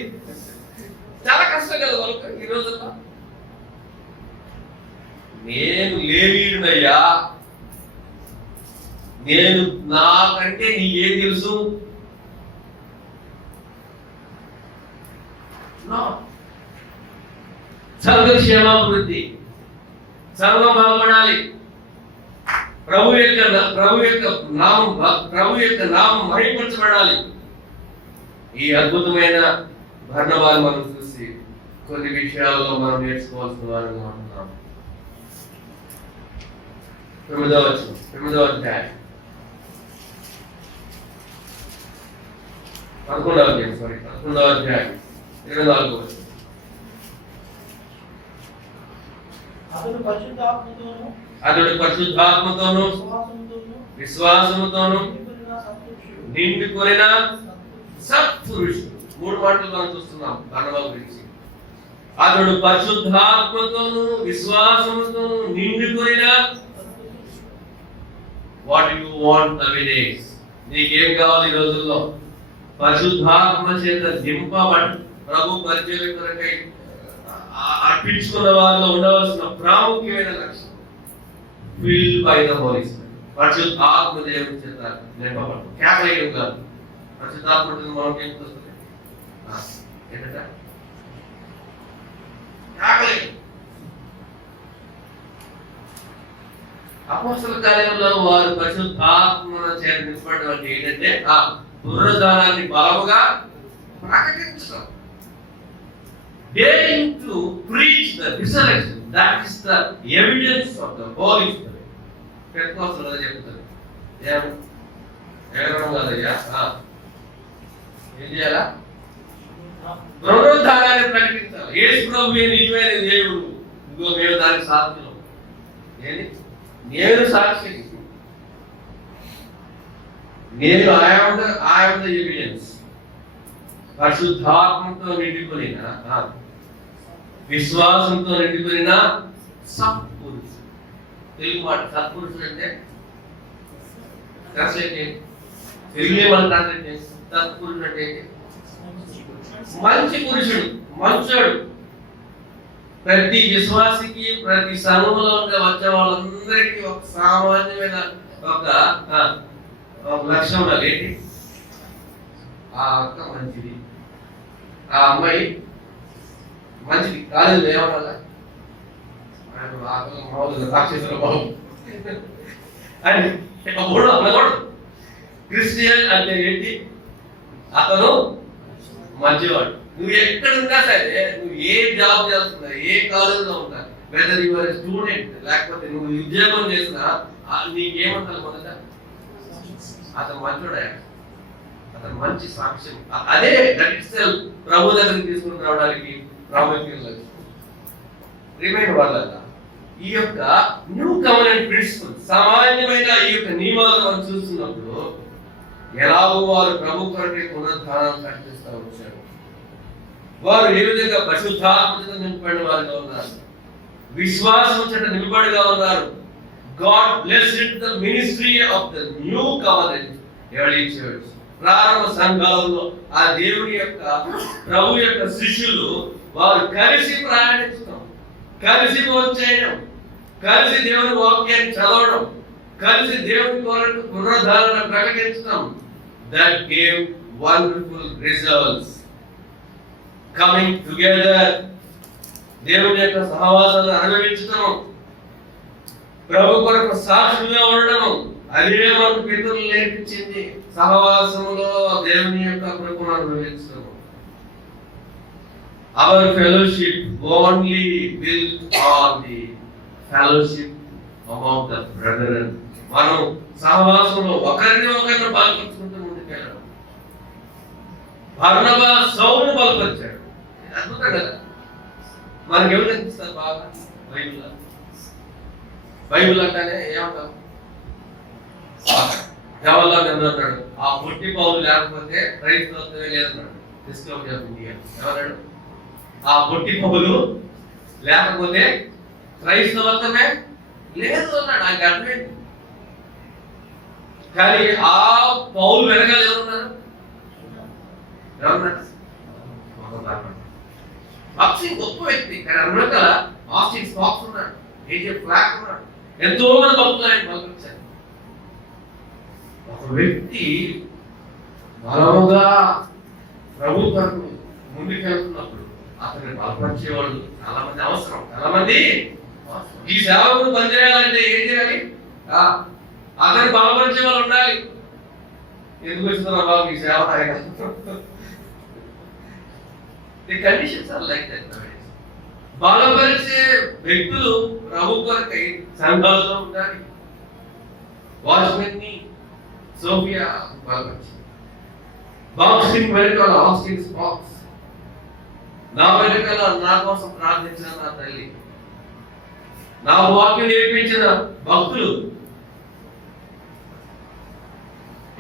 చాలా కష్టం కదా వాళ్ళకి ఈ రోజుల్లో. నేను లేవీయుడయ్యా, నేను నాకంటే నీకేం తెలుసు? సంఘ క్షేమాభివృద్ధి, సంఘం బాగుపడాలి, ప్రభు యొక్క నామం మహిమపరచబడాలి. ఈ అద్భుతమైన బర్నబాను మనం చూసి కొన్ని విషయాల్లో మనం నేర్చుకోవాల్సిన వారిని అంటున్నాం. 9వ అధ్యాయం 11వ అధ్యాయం 24వ వచనం. అతడు పరిశుద్ధాత్మతోను విశ్వాసముతోను నిండుకొనిన సత్పురుషుడు. 3 మాటలు మనం చూస్తున్నాం బర్నబా గురించి. అతడు పరిశుద్ధాత్మతోను విశ్వాసముతోను నిండుకొనిన. What you want nowadays? నీకేం కావాలి ఈ రోజుల్లో? పరిశుద్ధాత్మ చేత నింపబడి ప్రభు పరిచయం కొరకై అర్పించుకున్న వారిలో ఉండవలసిన ప్రాముఖ్యమైన లక్షణం filled by the holy spirit. పరిశుద్ధాత్మ దేవుని చేత నింపబడు. కేవలం కాదు, పరిశుద్ధాత్మ మనకి ఏం వస్తుంది ఏంటంటే అపోస్తల కార్యంలో వారు పరిశుద్ధాత్మ చేత నింపబడడం అంటే ఏంటంటే పునరుద్ధానాన్ని బలముగా ప్రకటించడం. Daring to preach the resurrection, that is the evidence of the Holy Spirit. పెద్దకోసంలో చెప్తారు ఏమడం కాదయ్యా, ఏం చేయాలా? పునరుద్ధానాన్ని ప్రకటించాలి. యేసు ప్రభువే నిజమైన దేవుడు. ఇంకో మేము దానికి సాక్షులు. నేను సాక్షి. నేను I am the evidence. పరిశుద్ధాత్మతో నిండిపోయిన విశ్వాసంతో నిండిపోయిన సత్పురుషుడు. తెలుగు మాట సత్పురుషుడు అంటే తెలుగులో మన సత్పురుషుడు అంటే మంచి పురుషుడు, మంచోడు. ప్రతి విశ్వాసికి ప్రతి సంఘంలో వచ్చే వాళ్ళందరికీ ఒక సామాన్యమైన ఒక లక్షణం ఏంటి? ఆ అక్క మంచిది, ఆ అమ్మాయి మంచిది. కాలేజీలో ఏమన్నా రాక్షసుల బాబు అని అనకూడదు. క్రిస్టియన్ అంటే ఏంటి? అతను మంచివాడు. నువ్వు ఎక్కడున్నా సరే, నువ్వు ఏ జాబ్ చేస్తున్నా, ఏ కాలేజీలో ఉన్నా, వెదర్ యువర్ స్టూడెంట్ లేకపోతే నువ్వు ఉద్యోగం చేసినా నీకేమంటారు మొదట? అతను మంచోడా, అతను మంచి సాక్ష్యం. అదే దట్ ప్రభు దగ్గరికి తీసుకుని రావడానికి ప్రాముఖ్యం. రిమైండ్ వాళ్ళ ఈ యొక్క న్యూ కవెనెంట్ ప్రిన్సిపల్, సామాన్యమైన ఈ యొక్క నియమాలను మనం చూస్తున్నప్పుడు ఎలాగో వారు ప్రభు కొరకే పునరుద్ధానాన్ని ప్రకటిస్తూ వచ్చారు. వారు ఏ విధంగా పరిశుద్ధాత్మతో నింపబడిన వారిగా ఉన్నారు, విశ్వాసం చేత నింపబడిగా ఉన్నారు. God blessed the ministry of the new covenant early church. ప్రారంభ సంఘాలలో ఆ దేవుని యొక్క ప్రభు యొక్క శిష్యులు వారు కలిసి ప్రయాణించడం, కలిసి భోంచేయడం, కలిసి దేవుని వాక్యాన్ని చదవడం, కలిసి దేవుని కొరకు పునరుద్ధారణ ప్రకటించడం. That gave wonderful results. Coming together, దేవుని యొక్క సహవాసాన్ని అనుభవించడం, ప్రభు కొరకు సాక్షులుగా ఉండడం, అదే మనకు పితరులు నేర్పించింది. సహవాసములో దేవుని యొక్క కృపను అనుభవించడం. Our fellowship only built on the fellowship among the brethren. మనం సహవాసంలో ఒకరిని బలపరుచుకుంటూ ముందుకెళ్ళడం. బర్నబా సౌలును బలపరిచాడు. అద్భుతం కదా. మనకి ఎవరు అనిపిస్తారు బాగా? బైబిల్ అంటేనే ఏమంటాం? జవహర్లాల్ నెహ్రూ అన్నాడు, ఆ పొట్టి పౌలు లేకపోతే క్రైస్తవత్వమే లేదన్నాడు. డిస్కవరీ ఆఫ్ ఇండియా ఏమన్నాడు? ఆ పొట్టి పౌలు లేకపోతే క్రైస్తవత్వమే లేదు అన్నాడు. నాకు అర్థమైంది. కానీ ఆ పౌలు వెనకాల ఎవరున్నారు? బాక్సింగ్ గొప్ప వ్యక్తి, కానీ వెనకాల ఆస్టిన్ స్పాక్స్ ఉన్నాడు, ఏజే ఫ్లాక్ ఉన్నాడు, ఎంతో మంది భక్తులు ఆయన బలపరిచారు. ఒక వ్యక్తి బలముగా ప్రభు కొరకు ముందుకెళ్తున్నప్పుడు అతన్ని బలపరిచేవాళ్ళు చాలా మంది అవసరం. చాలా మంది ఈ సేవకుడు పనిచేయాలంటే ఏం చేయాలి? అతన్ని బలపరిచే వాళ్ళు ఉండాలి. ఎందుకు వస్తున్నారు బాబు ఈ సేవ? The conditions are like that. బలపరిచే వ్యక్తులు ప్రభు కొరకై సంఘాలలో ఉండాలి. వాచ్మెన్ ని సోఫియా బలపరిచింది. బాక్సింగ్ వెనకాల ఆస్టిన్ స్పాక్స్, నా వెనకాల నా కోసం ప్రార్థించిన నా తల్లి, నా వాక్యం నేర్పించిన భక్తులు.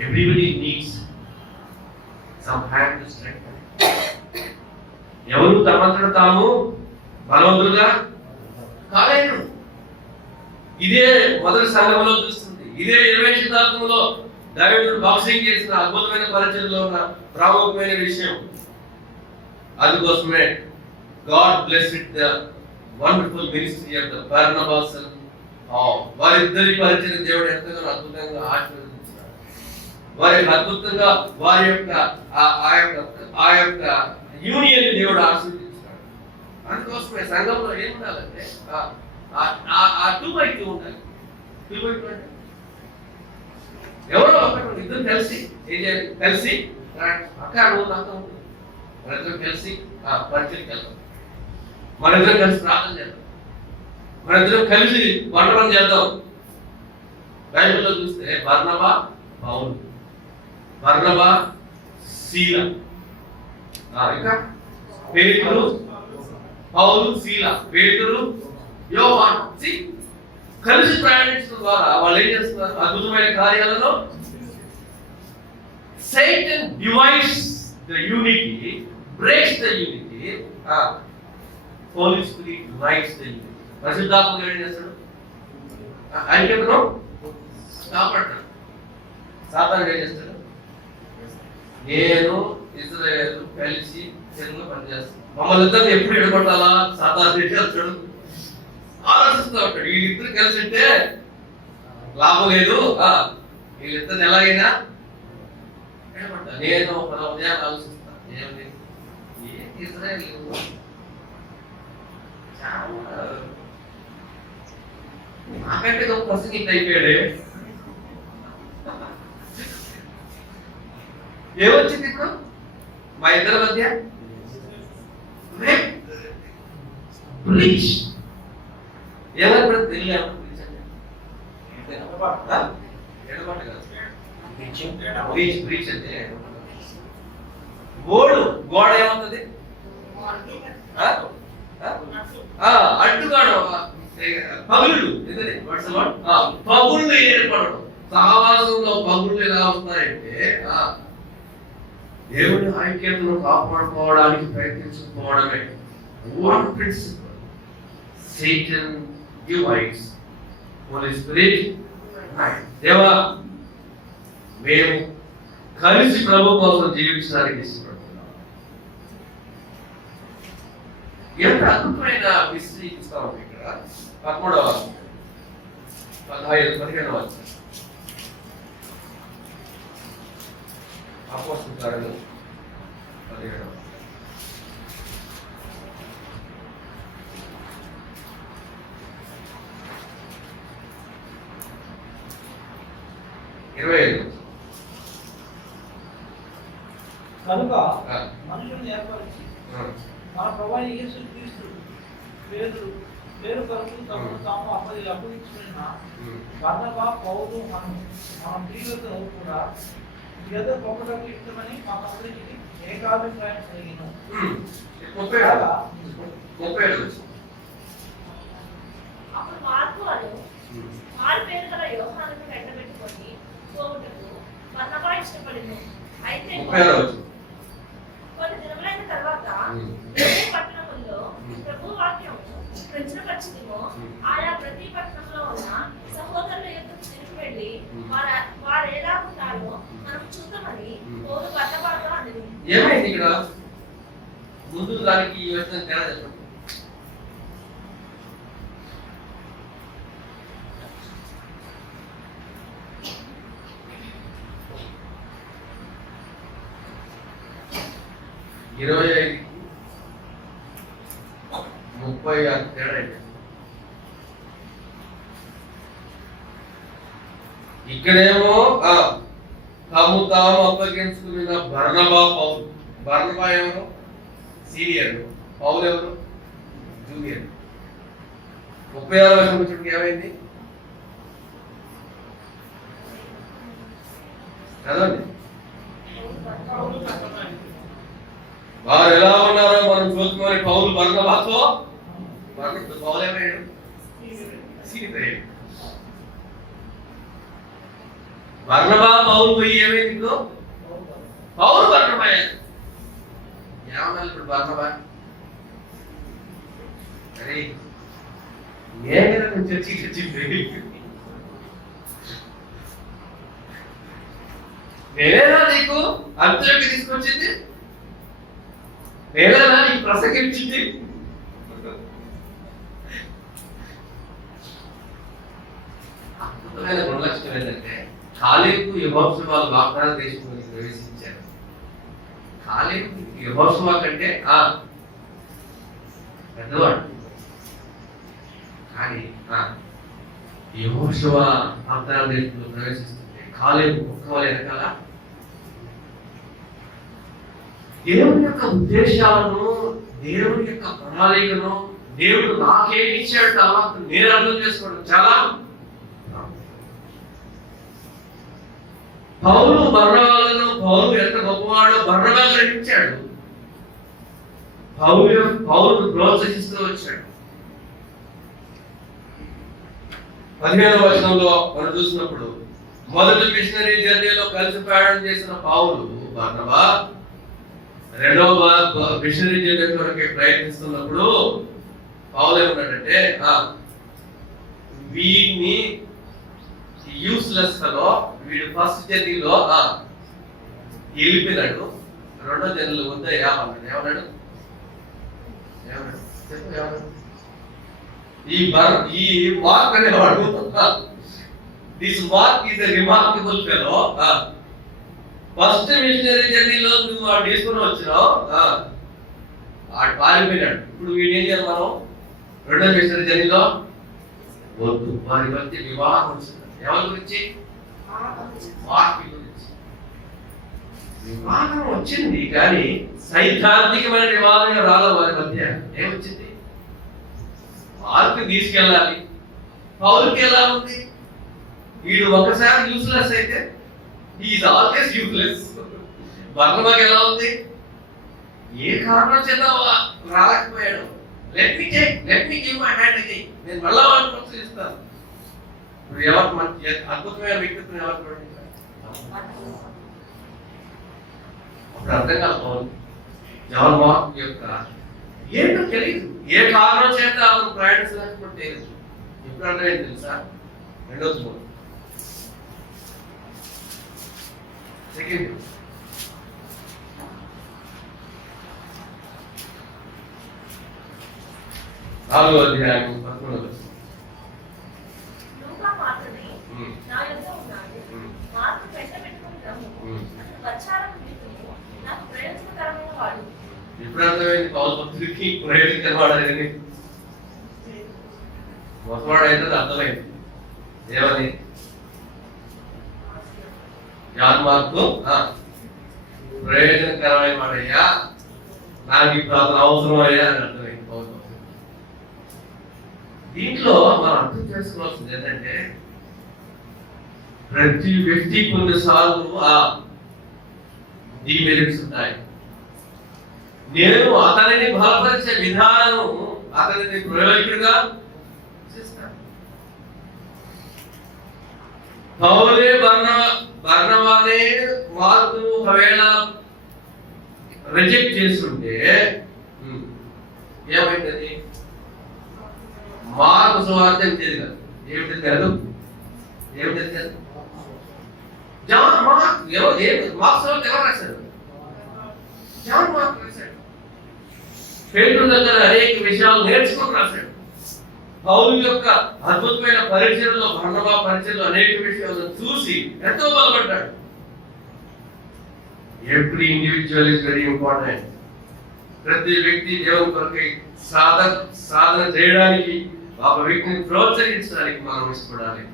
Everybody needs some hand to strengthen. ఎవరు తమంతట తాము బలవంతులుగా కాలేరు. ఇదే మొదటి సంఘంలో చూస్తుంది. ఇదే 20వ శతాబ్దంలో దావీదు బాక్సింగ్ చేసిన అద్భుతమైన పరిచయంలో ఉన్న ప్రాముఖ్యమైన విషయం. అందుకోసమే God blessed the wonderful ministry of the Barnabas and వారిద్దరి పరిచయం దేవుడు ఎంతగానో అద్భుతంగా ఆశీర్వదించారు. వారి అద్భుతంగా వారి యొక్క ఆ యొక్క యూనియన్ దేవుడు ఆశీర్వదించాడు. అందుకోసమే సంఘంలో ఏం ఉండాలంటే ఆ 2x2 ఉండాలి. 2x2 అంటే ఎవరో ఒకరు ఇద్దరు కలిసి ఏం చేయాలి? కలిసి అక్క నువ్వు నాతో ఉంటుంది, మనిద్దరం కలిసి పరిచయకి వెళ్తాం, మనిద్దరం కలిసి ప్రార్థన చేద్దాం, మనిద్దరం కలిసి వంటనం చేద్దాం. బైబిల్లో చూస్తే బర్నబా పౌలు, బర్నబా శీల, ఇంకా పేతురు పౌలు శీల, పేతురు యోహాను. కలిసి ప్రయాణించడం ద్వారా వాళ్ళు ఏం చేస్తున్నారు? అద్భుతమైన కార్యాలలో. Satan divides the unity, breaks the unity. Holy Spirit unites the unity. పరిశుద్ధాత్మ ఏం చేస్తాడు? ఐక్యతను కాపాడతాడు. సాతానుడు ఏం చేస్తాడు? నేను ఇశ్రాయేలు కలిసి చెరువులో పనిచేస్తాను, మమ్మల్ని ఇద్దరు ఎప్పుడు ఎడగొట్టాలా సాతానుడు ఏం చేస్తాడు? ఆలోచిస్తూ ఉంటాడు. వీళ్ళిద్దరు కలిసి ఉంటే లాభం లేదు, వీళ్ళిద్దరు ఎలాగైనా ఎడగొట్టాలి. నేను మన ఉదయాన్ని ఆలోచిస్తాను, ఏమి ఇశ్రాయేలు నాకంటే ఒక ప్రసంగిట్ అయిపోయాడే. ఏమొచ్చింది ఇప్పుడు మా ఇద్దరి మధ్య? బ్లీచ్ ఏమన్నా తెలియదు ఎడబాటు కాదు బ్లీచ్ బ్లీచ్ అంటే గోడ ఏమవుతుంది అడ్డుగాడు పగుళ్ళు పగుళ్ళు ఏర్పడడం. సహవాసంలో పగుళ్ళు ఎలా వస్తాయంటే దేవుని ఐక్యతను కాపాడుకోవడానికి ప్రయత్నించుకోవడమే. One principle Satan divides, Holy Spirit unites. దేవా మేము కలిసి ప్రభు కోసం జీవించడానికి ఇష్టపడుతున్నాం. ఎంత అద్భుతమైన మిస్టరీ ఇస్తాము ఇక్కడ 13వ 15వ అపోస్తలుల కార్యాలు 17వ 25 కనుక మనుషులను ఏర్పరిచి మన ప్రభువైన యేసుక్రీస్తు పేరు కొరకు తమను తాము అప్పగించుకున్న బర్నబా పౌలు మన ప్రియులతో కూడా ఏదో గొప్పటకు ఇష్టమని మా అందరికీ ఏకాభిప్రాయం కలిగిన 37 అప్పుడు మార్కు వారు ఆరు పేరు గల యోహానును వెంటబెట్టుకొని పోవుటకు బర్నబా ఇష్టపడింది. అయితే కొన్ని దినములైన తర్వాత పట్టణములో ప్రభు వాక్యము ప్రచురపరిచితిమో ఆయా ప్రతి పట్టణంలో ఉన్న సహోదరుల యొద్దకు తిరిగి వెళ్ళి వారు ఎలా ఉంటారో మనం చూద్దామని పౌలు బర్నబాతో అన్నది. ఏమైంది ఇక్కడ ముందు దానికి ఈ యోచన తేడా చెప్పండి. ఇరవై 36 తేడా ఏంటి? ఇక్కడేమో తాము తాము అప్పగించుకున్న బర్నబా పౌలు. బర్నబా ఎవరు? సీనియర్. పౌలు ఎవరు? జూనియర్. 36వ వచనం వచ్చేటికి ఏమైంది చదవండి. వారు ఎలా ఉన్నారో మనం చూసుకొని పౌలు బర్నబాతో పౌలు ఏమయ్యాడు? సీనియర్. బర్నబా పౌలు పోయి ఏమైంది? పౌలు బర్నబా ఏమన్నా ఇప్పుడు బర్నబా అరే నేను చర్చికి వచ్చింది నేనేనా నీకు అంతలోకి తీసుకొచ్చింది? నేనేనా నీకు ప్రసంగించింది? అద్భుతమైన గుణలక్షణం ఏంటంటే కాలేబు యెహోషువ వాగ్దాన దేశంలోకి ప్రవేశించారు. కాలేబు యెహోషువ కంటే పెద్దవాడు, కానీ యెహోషువ వాగ్దాన దేశంలో ప్రవేశిస్తుంటే కాలేబు ఒక్కవలే వెనకాల దేవుని యొక్క ఉద్దేశాలను, దేవుని యొక్క ప్రణాళికను, దేవుడు నాకేమి ఇచ్చాడు తర్వాత నేను అర్థం చేసుకోవడం చాలా. పౌలు బర్నబాలను పౌలు ఎంత గొప్పవాడో బర్నబా గ్రహించాడు. పౌలు ప్రోత్సహిస్తూ వచ్చాడు. 15వ వచనంలో మనం చూసినప్పుడు మొదటి మిషనరీ జర్నీలో కలిసి ప్రయాణం చేసిన పౌలు బర్నబా రెండవ మిషనరీ జర్నీ కొరకు ప్రయత్నిస్తున్నప్పుడు పౌలు ఏమన్నాడంటే వీడిని యూస్లెస్ ఫెలో, వీడు ఫస్ట్ జర్నీలో వెళ్ళిపోయినాడు, రెండో జర్నీలో వద్దయ్యా అన్నాడు. ఏమన్నాడు? ఈ మార్క్ అనేవాడు this Mark is a remarkable fellow. First missionary జర్నీలో నువ్వు వాడు తీసుకుని వచ్చినావు, వాడు పారిపోయినాడు. ఇప్పుడు వీడు ఏం చేయాలి మనం? రెండో మిషనరీ జర్నీలో వద్దు. వారి మధ్య వివాహం వచ్చింది. ఎవరి గురించి? మార్క్ గురించి వివాహం వచ్చింది, కానీ సైద్ధాంతికమైన వివాదం రాల వారి మధ్య ఏమొచ్చింది? మార్కు తీసుకెళ్ళాలి. పౌలుకి ఎలా ఉంది? వీడు ఒకసారి యూస్లెస్ అయితే ఈజ్ ఆల్వేస్ యూస్లెస్. బర్నబాకి ఎలా ఉంది? ఏ కారణం చేత రాలేకపోయాడు. Let me give my hand again. నేను మళ్ళా వాళ్ళని ప్రోత్సహిస్తాను. ఇప్పుడు ఎవరు మంచి అద్భుతమైన వ్యక్తిత్వం ఎవరు చూడండి. అప్పుడు అర్థం కాదు పౌలు జాన్ మార్క్ యొక్క ఏంటో తెలియదు. ఏ కారణం చేత అతను ప్రయాణించలేకపోతే తెలియదు. ఎప్పుడు అర్థమైంది తెలుసా? రెండోది మూడు సెకండ్ 4వ అధ్యాయం 11వ వచనం. లూకా మాత్రమే నా యొద్ద ఉన్నాడు. మార్కు వెంట పెట్టుకుంటాము. అతను వచ్చారం నిమిత్తము నాకు ప్రయోజనకరమైన వాడు. ఇప్పుడు అర్థమైంది పౌలు భక్తుడికి ప్రయోజనకరవాడని. మొదవాడైతే అర్థమైంది. ఏమని? జాన్ మార్కు ప్రయోజనకరమైన వాడయ్యా, నాకు ఇప్పుడు అతను అవసరం అయ్యా అని అర్థమైంది. దీంట్లో మనం అర్థం చేసుకోవాల్సింది ఏంటంటే ప్రతి వ్యక్తి కొన్నిసార్లు ఆ డిమెరిట్స్ ఉంటాయి. నేను అతనిని బలపరిచే విధానం అతనిని ప్రయోజకుడిగా చేస్తాను. పౌలే బర్నబానే మార్కును ఒకవేళ రిజెక్ట్ చేస్తుంటే ఏమైంది? మార్కు సువార్త తెలియదు కదా. ఏమిటి తెలియదు? ఏమిటి తెలియదు? జాన్ మార్క్ మార్క్ సువార్త ఎవరు రాశారు? జాన్ మార్క్ రాశాడు. పేతురు దగ్గర అనేక విషయాలు నేర్చుకుని రాశాడు. పౌలు యొక్క అద్భుతమైన పరిచయంలో, బర్నబా పరిచయంలో అనేక విషయాలను చూసి ఎంతో బలపడ్డాడు. Every individual is very important. ప్రతి వ్యక్తి దేవుని కొరకై సాధన చేయడానికి, ఒక వ్యక్తిని ప్రోత్సహించడానికి మనం ఇష్టపడాలి.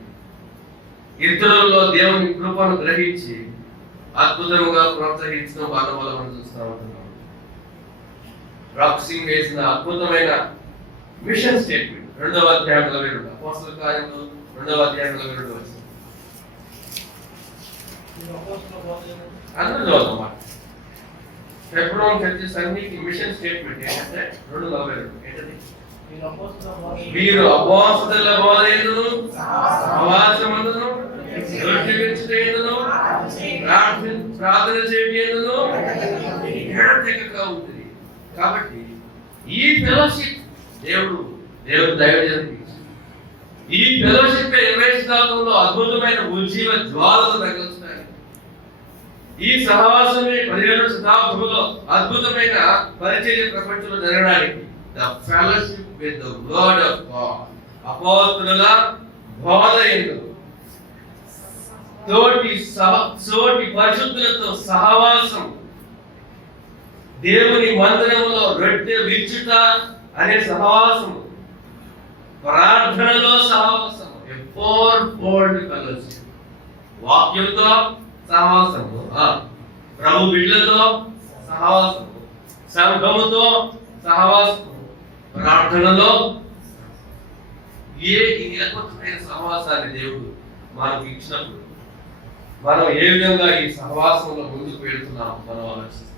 ఇతరులలో దేవుని కృపను గ్రహించి అద్భుతంగా ప్రోత్సహించడం బర్నబాలో మనం చూస్తూ ఉంటున్నాం. రాక్ సింగ్ వేసిన అద్భుతమైన మిషన్ స్టేట్మెంట్ 2వ అధ్యాయం 42. అపోస్తలుల కార్యములు 2వ అధ్యాయం 42 వచనం. అందరూ చదువుతాం. ఫెబ్రవరి చర్చెస్ అన్నిటి మిషన్ స్టేట్మెంట్ ఏంటంటే 2:42 ఏంటది? మీరు అపోస్తలుల బోధయందును సహవాసమందును దృష్టించుటయందును ప్రార్థన చేయటందును ఎడతెగక ఉంటుంది. కాబట్టి ఈ ఫెలోషిప్ దేవుడు దైవజనుడికి ఈ ఫెలోషిప్ 20 శతాబ్దంలో అద్భుతమైన ఉజ్జీవ జ్వాలను తగ్గించడానికి, ఈ సహవాసమే 17వ శతాబ్దంలో అద్భుతమైన పరిచర్య ప్రపంచంలో జరగడానికి the fellowship with the word of God, అపోస్తలుల బోధ యందు తోటి పరిశుద్ధులతో సహవాసం, దేవుని మందిరములో రొట్టె విచ్చుట అనే సహవాసము, ప్రార్థనలో సహవాసము, ఫోర్ఫోల్డ్ ఫెలోషిప్. వాక్యంతో సహవాసము, ప్రభు బిడ్డలతో సహవాసము, సంఘముతో సహవాసము, ప్రార్థనలో ఈ అద్భుతమైన సహవాసాన్ని దేవుడు మనకు ఇచ్చినప్పుడు మనం ఏ విధంగా ఈ సహవాసంలో ముందుకు వెళ్తున్నాం మనం ఆలోచిస్తాం.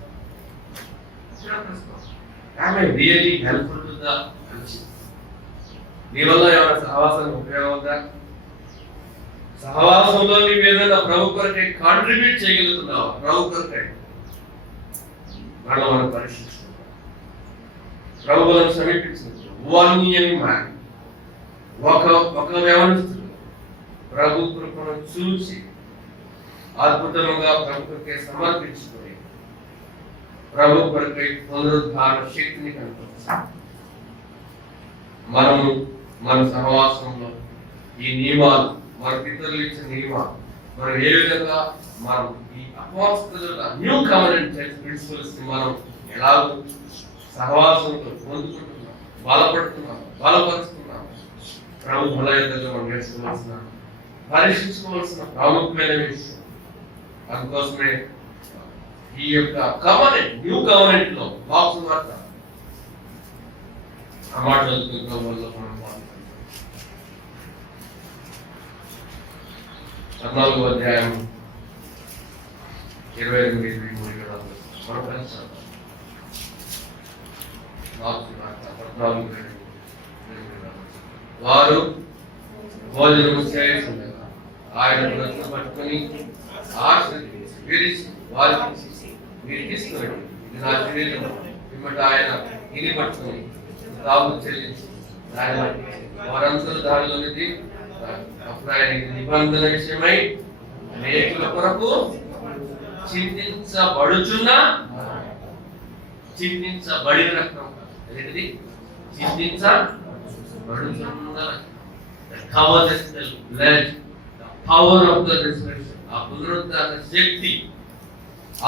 Really helpful to the fellowship. నీ వల్ల ఏమైనా సహవాసానికి ఉపయోగం ఉందా? సహవాసంలో నీవు ఏదైనా ప్రభు కొరకై కాంట్రిబ్యూట్ చేయగలుగుతున్నావా? ప్రభు కొరకై మనం పరీక్షిస్తున్నాం. ప్రభువులను సమీపించవచ్చు. ఒక వ్యవస్థలు ప్రభు కృపను చూసి అద్భుతంగా ప్రభుత్వకే సమర్పించుకొని ప్రభు కొరకై పునరుద్ధారణ శక్తిని కనపరుస్తాం. మనము మన సహవాసంలో ఈ నియమాలు, మన పితరులు ఇచ్చిన నియమాలు, మనం ఏ విధంగా మనం ఈ అపోస్తలుల న్యూ కవెనెంట్ ప్రిన్సిపల్స్ ని మనం ఎలా సహవాసంతో పొందుకుంటున్నాం, బలపరుస్తున్నాం. ప్రభు బలయుద్ధంగా మనం నేర్చుకోవాల్సిన, పరీక్షించుకోవాల్సిన ప్రాముఖ్యమైన విషయం. అందుకోసమే ఈ యొక్క కవనెంట్, న్యూ కవనెంట్ లో వాక్స్ వార్త ఆ మాట చదువుతున్న వల్ల మనం 14వ అధ్యాయం 28-30 మనం కలిసాం. వారు భోజనము చేస్తుండగా ఆయన బ్రతుకు పట్టుకొని ఆశీర్వదించి విరిచి వారికి వీరికి ఇస్తున్నాడు. ఇది నా శరీరం, ఇమ్మట ఆయన ఇది పట్టుకొని తాగు చెల్లించి వారందరూ దానిలోనిది. అప్పుడు ఆయన నిబంధన విషయమై అనేకుల కొరకు చింతించబడిన రక్తం. అదేంటిది? చింతించబడుచున్న పవర్ ఆఫ్ ద రిజరెక్షన్, ఆ పునరుద్ధాన శక్తి,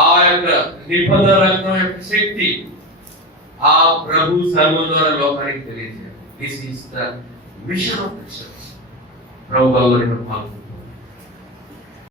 ఆ యొక్క నిబంధన రక్తం యొక్క శక్తి ఆ ప్రభు సర్వం ద్వారా లోకానికి తెలియజేయాలి. This is the machine of the church. Prabhu